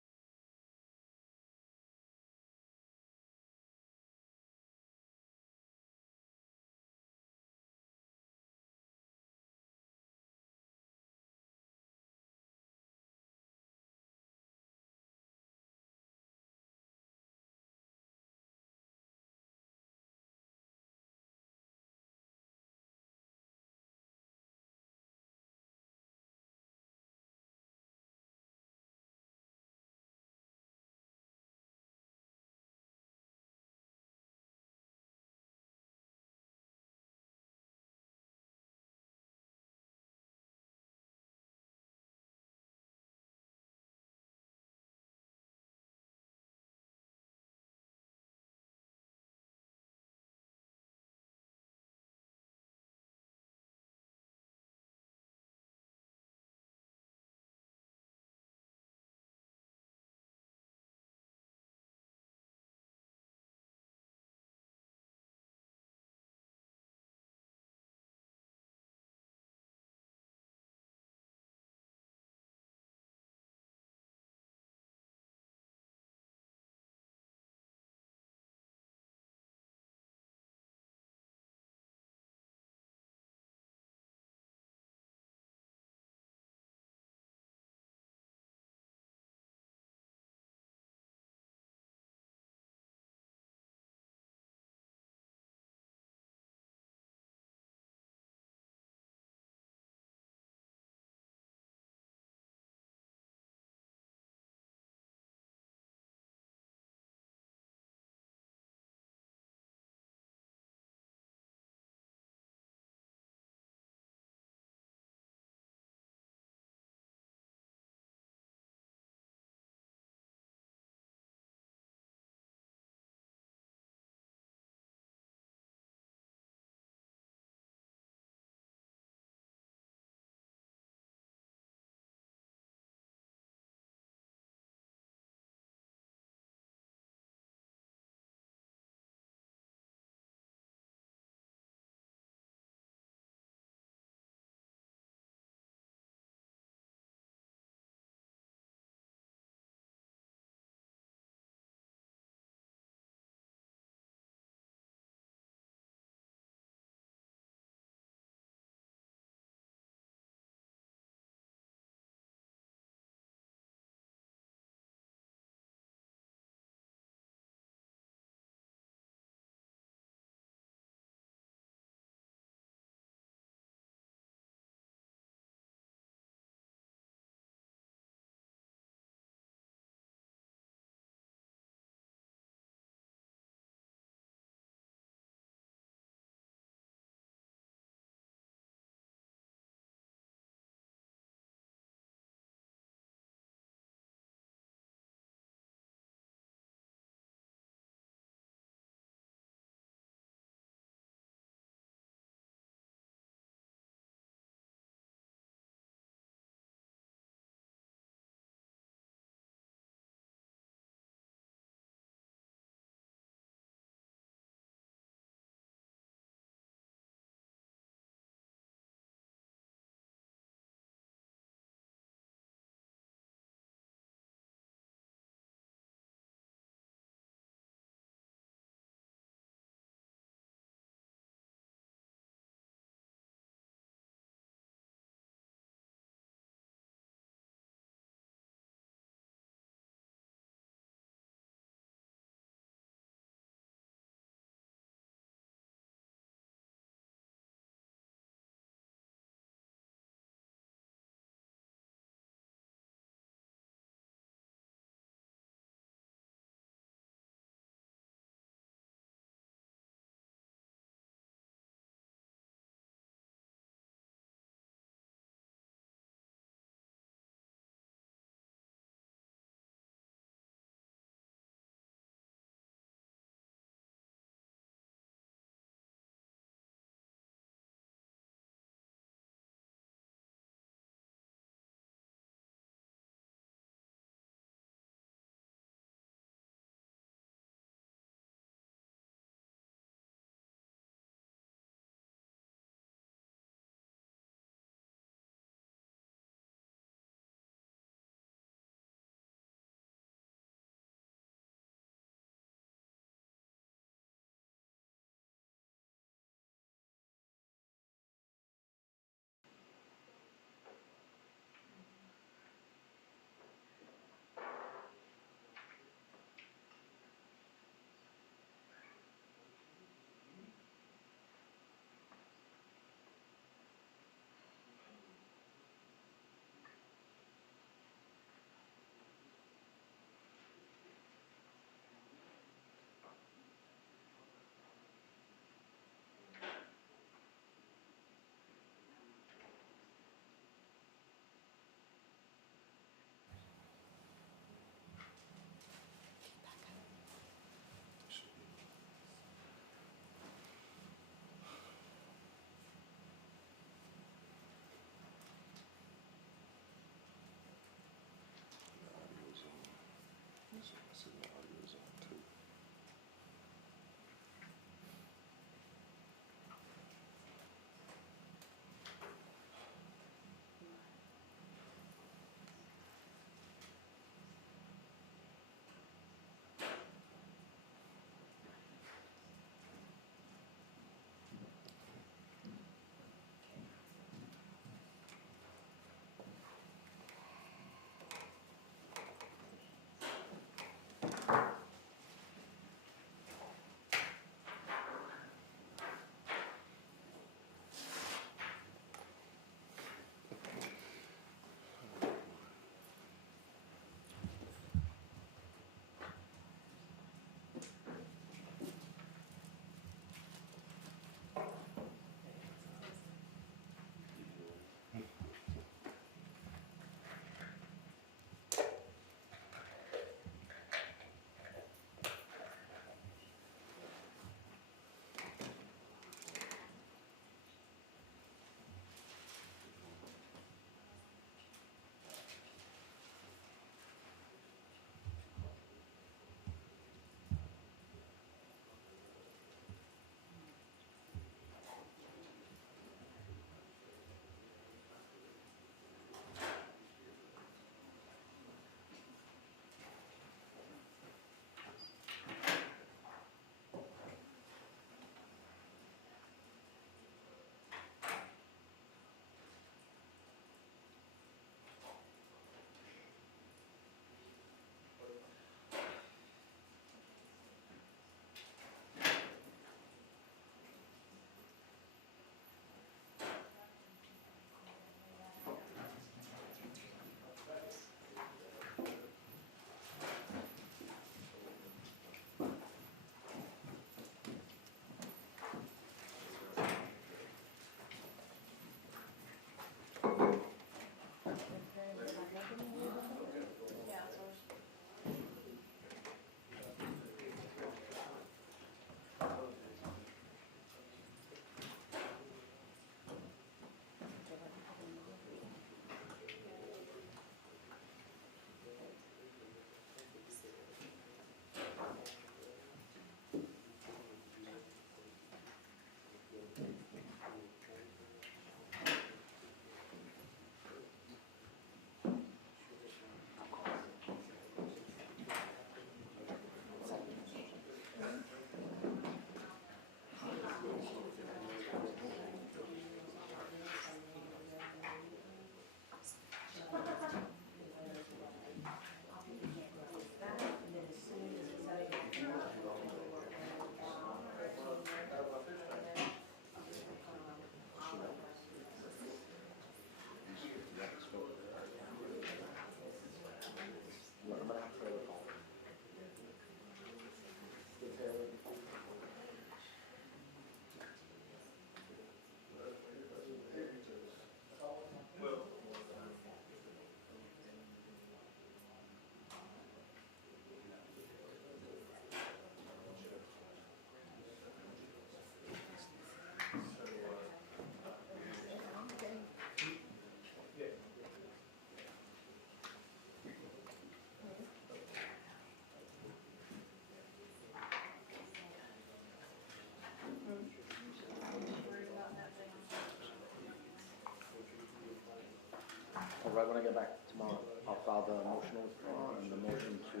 right when I get back tomorrow, I'll file the motion of withdrawal and the motion to,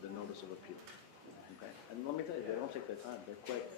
the notice of appeal. Okay, and let me tell you, they don't take their time, they're quick.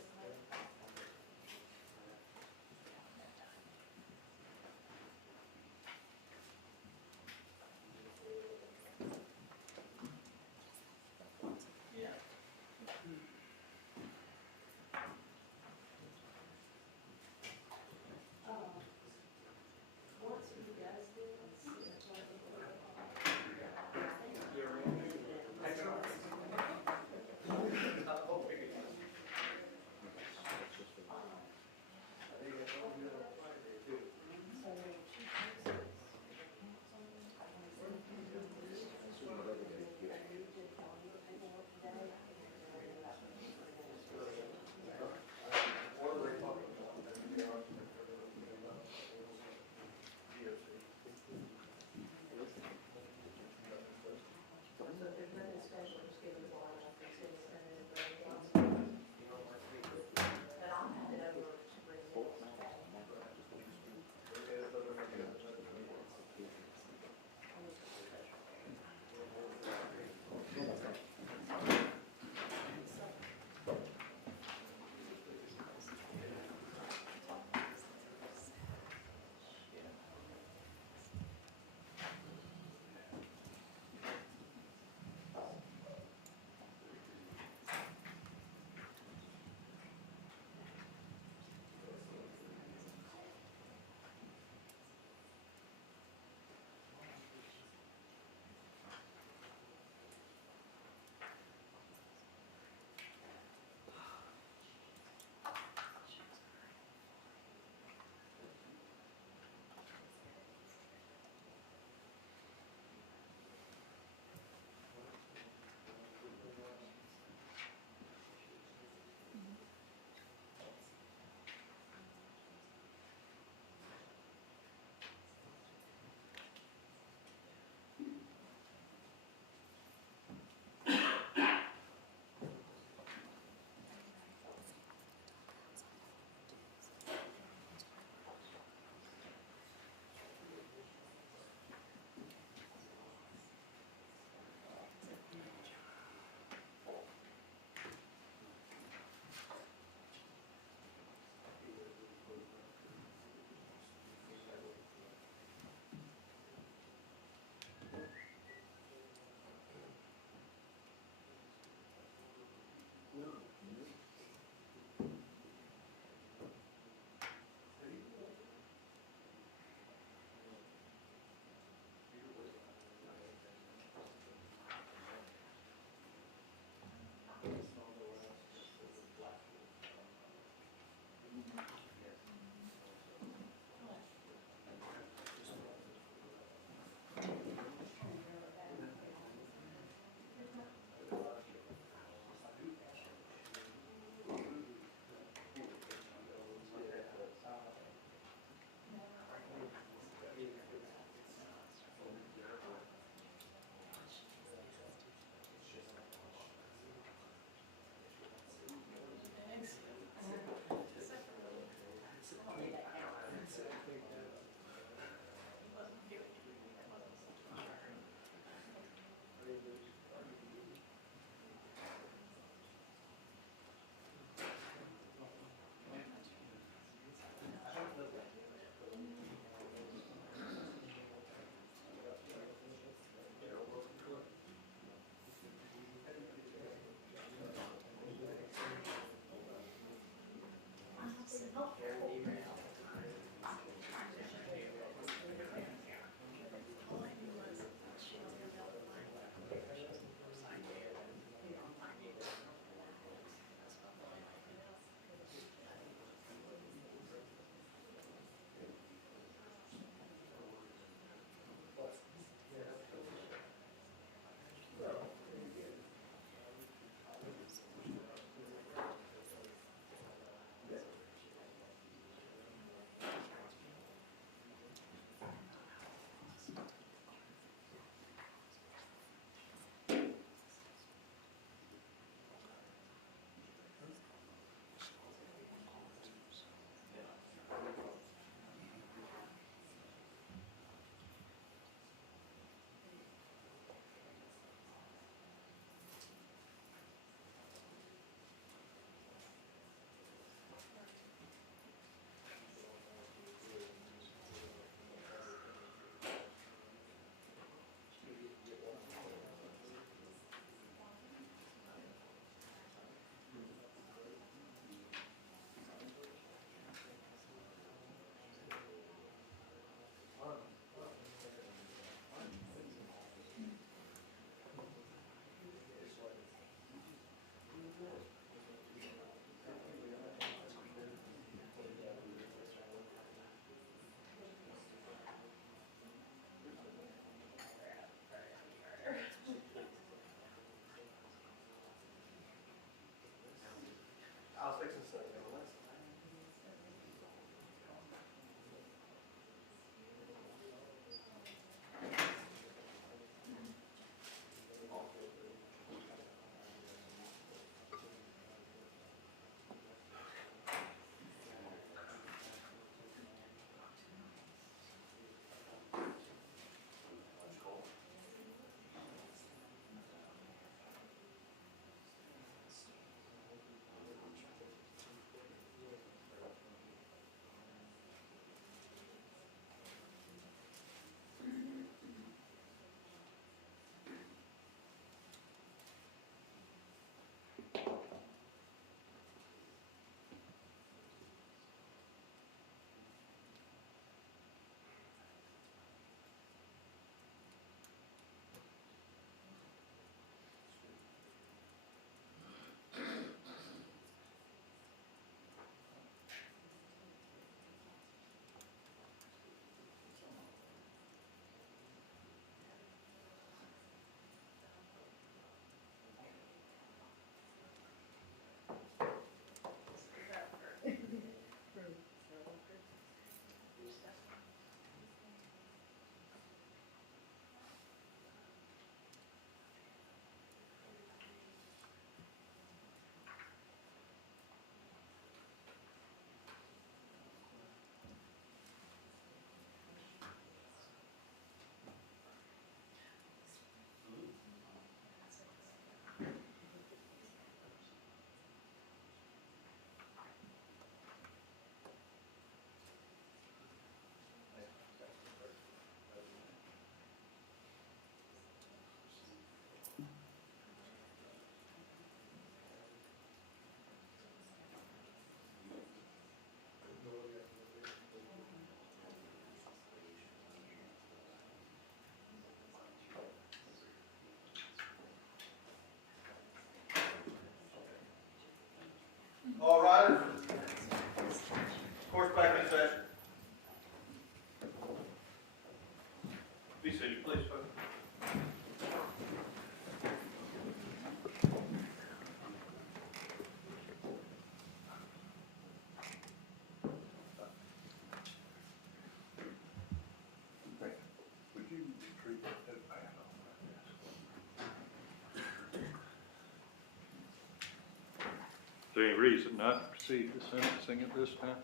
reason not to proceed to sentencing at this time?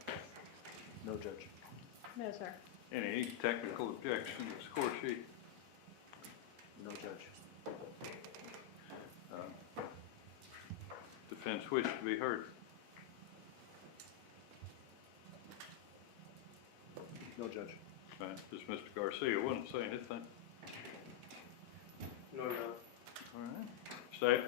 No, Judge. No, sir. Any technical objection to the score sheet? No, Judge. Defense wish to be heard. No, Judge. Does Mr. Garcia want to say anything? No, no. All right. State?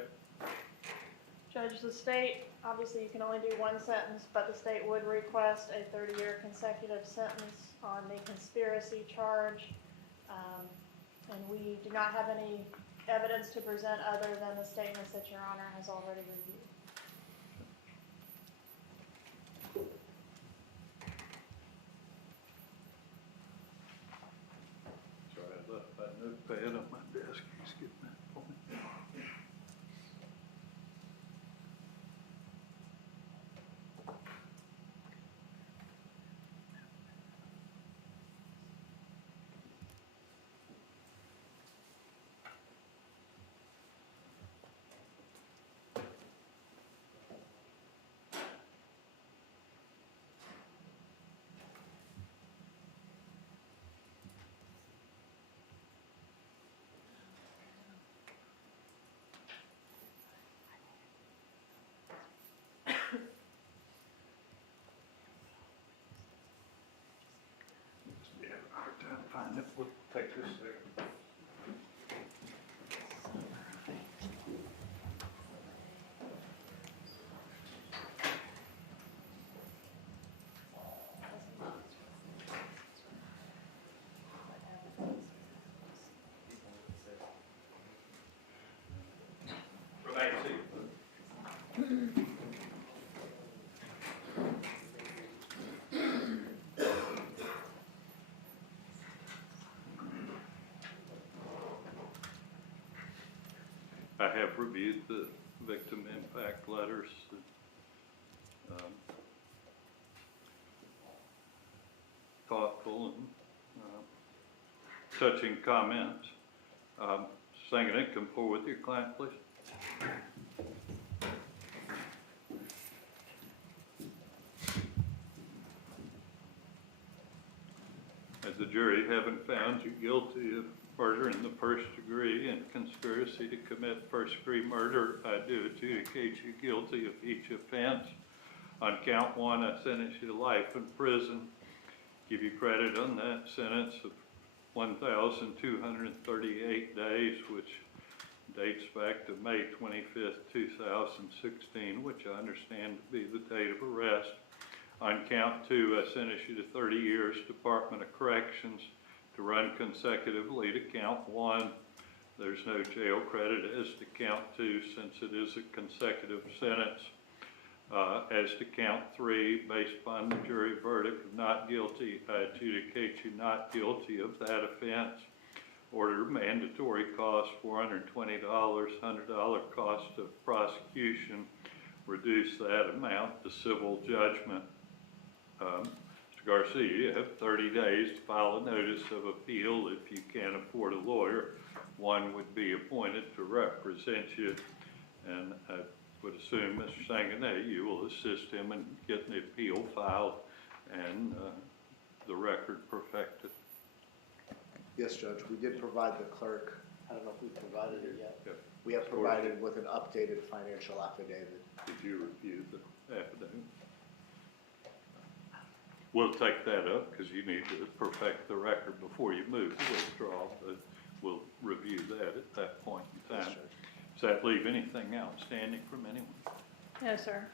Judge, the state, obviously you can only do one sentence, but the state would request a 30-year consecutive sentence on the conspiracy charge. And we do not have any evidence to present other than the statements that Your Honor has already reviewed. Sorry, I left my notepad on my desk. He's getting that for me. Yeah, hard time finding it. We'll take this there. Remain seated. I have reviewed the victim impact letters. Thoughtful and touching comments. Sanganek, come forward with your client, please. As the jury, having found you guilty of murder in the first degree and conspiracy to commit first-degree murder, I do adjudicate you guilty of each offense. On count one, I sentence you to life in prison. Give you credit on that sentence of 1,238 days, which dates back to May 25th, 2016, which I understand to be the date of arrest. On count two, I sentence you to 30 years Department of Corrections to run consecutively to count one. There's no jail credit as to count two since it is a consecutive sentence. As to count three, based upon the jury verdict of not guilty, I adjudicate you not guilty of that offense. Order mandatory cost $420, $100 cost of prosecution. Reduce that amount to civil judgment. Mr. Garcia, you have 30 days to file a notice of appeal. If you can't afford a lawyer, one would be appointed to represent you. And I would assume, Mr. Sanganet, you will assist him in getting the appeal filed and the record perfected. Yes, Judge, we did provide the clerk, I don't know if we've provided it yet. Yep. We have provided with an updated financial affidavit. Did you review the affidavit? We'll take that up because you need to perfect the record before you move to withdraw, but we'll review that at that point in Yes, time. Judge. Does that leave anything outstanding from anyone? No, sir.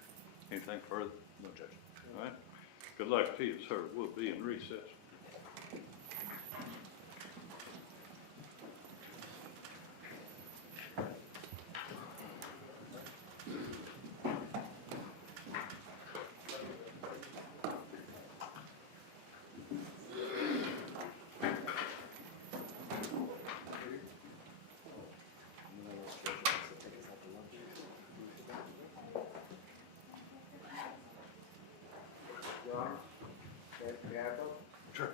Anything further? No, Judge. All right. Good luck to you, sir. We'll be in recess. Your Honor, may I vote? Sure.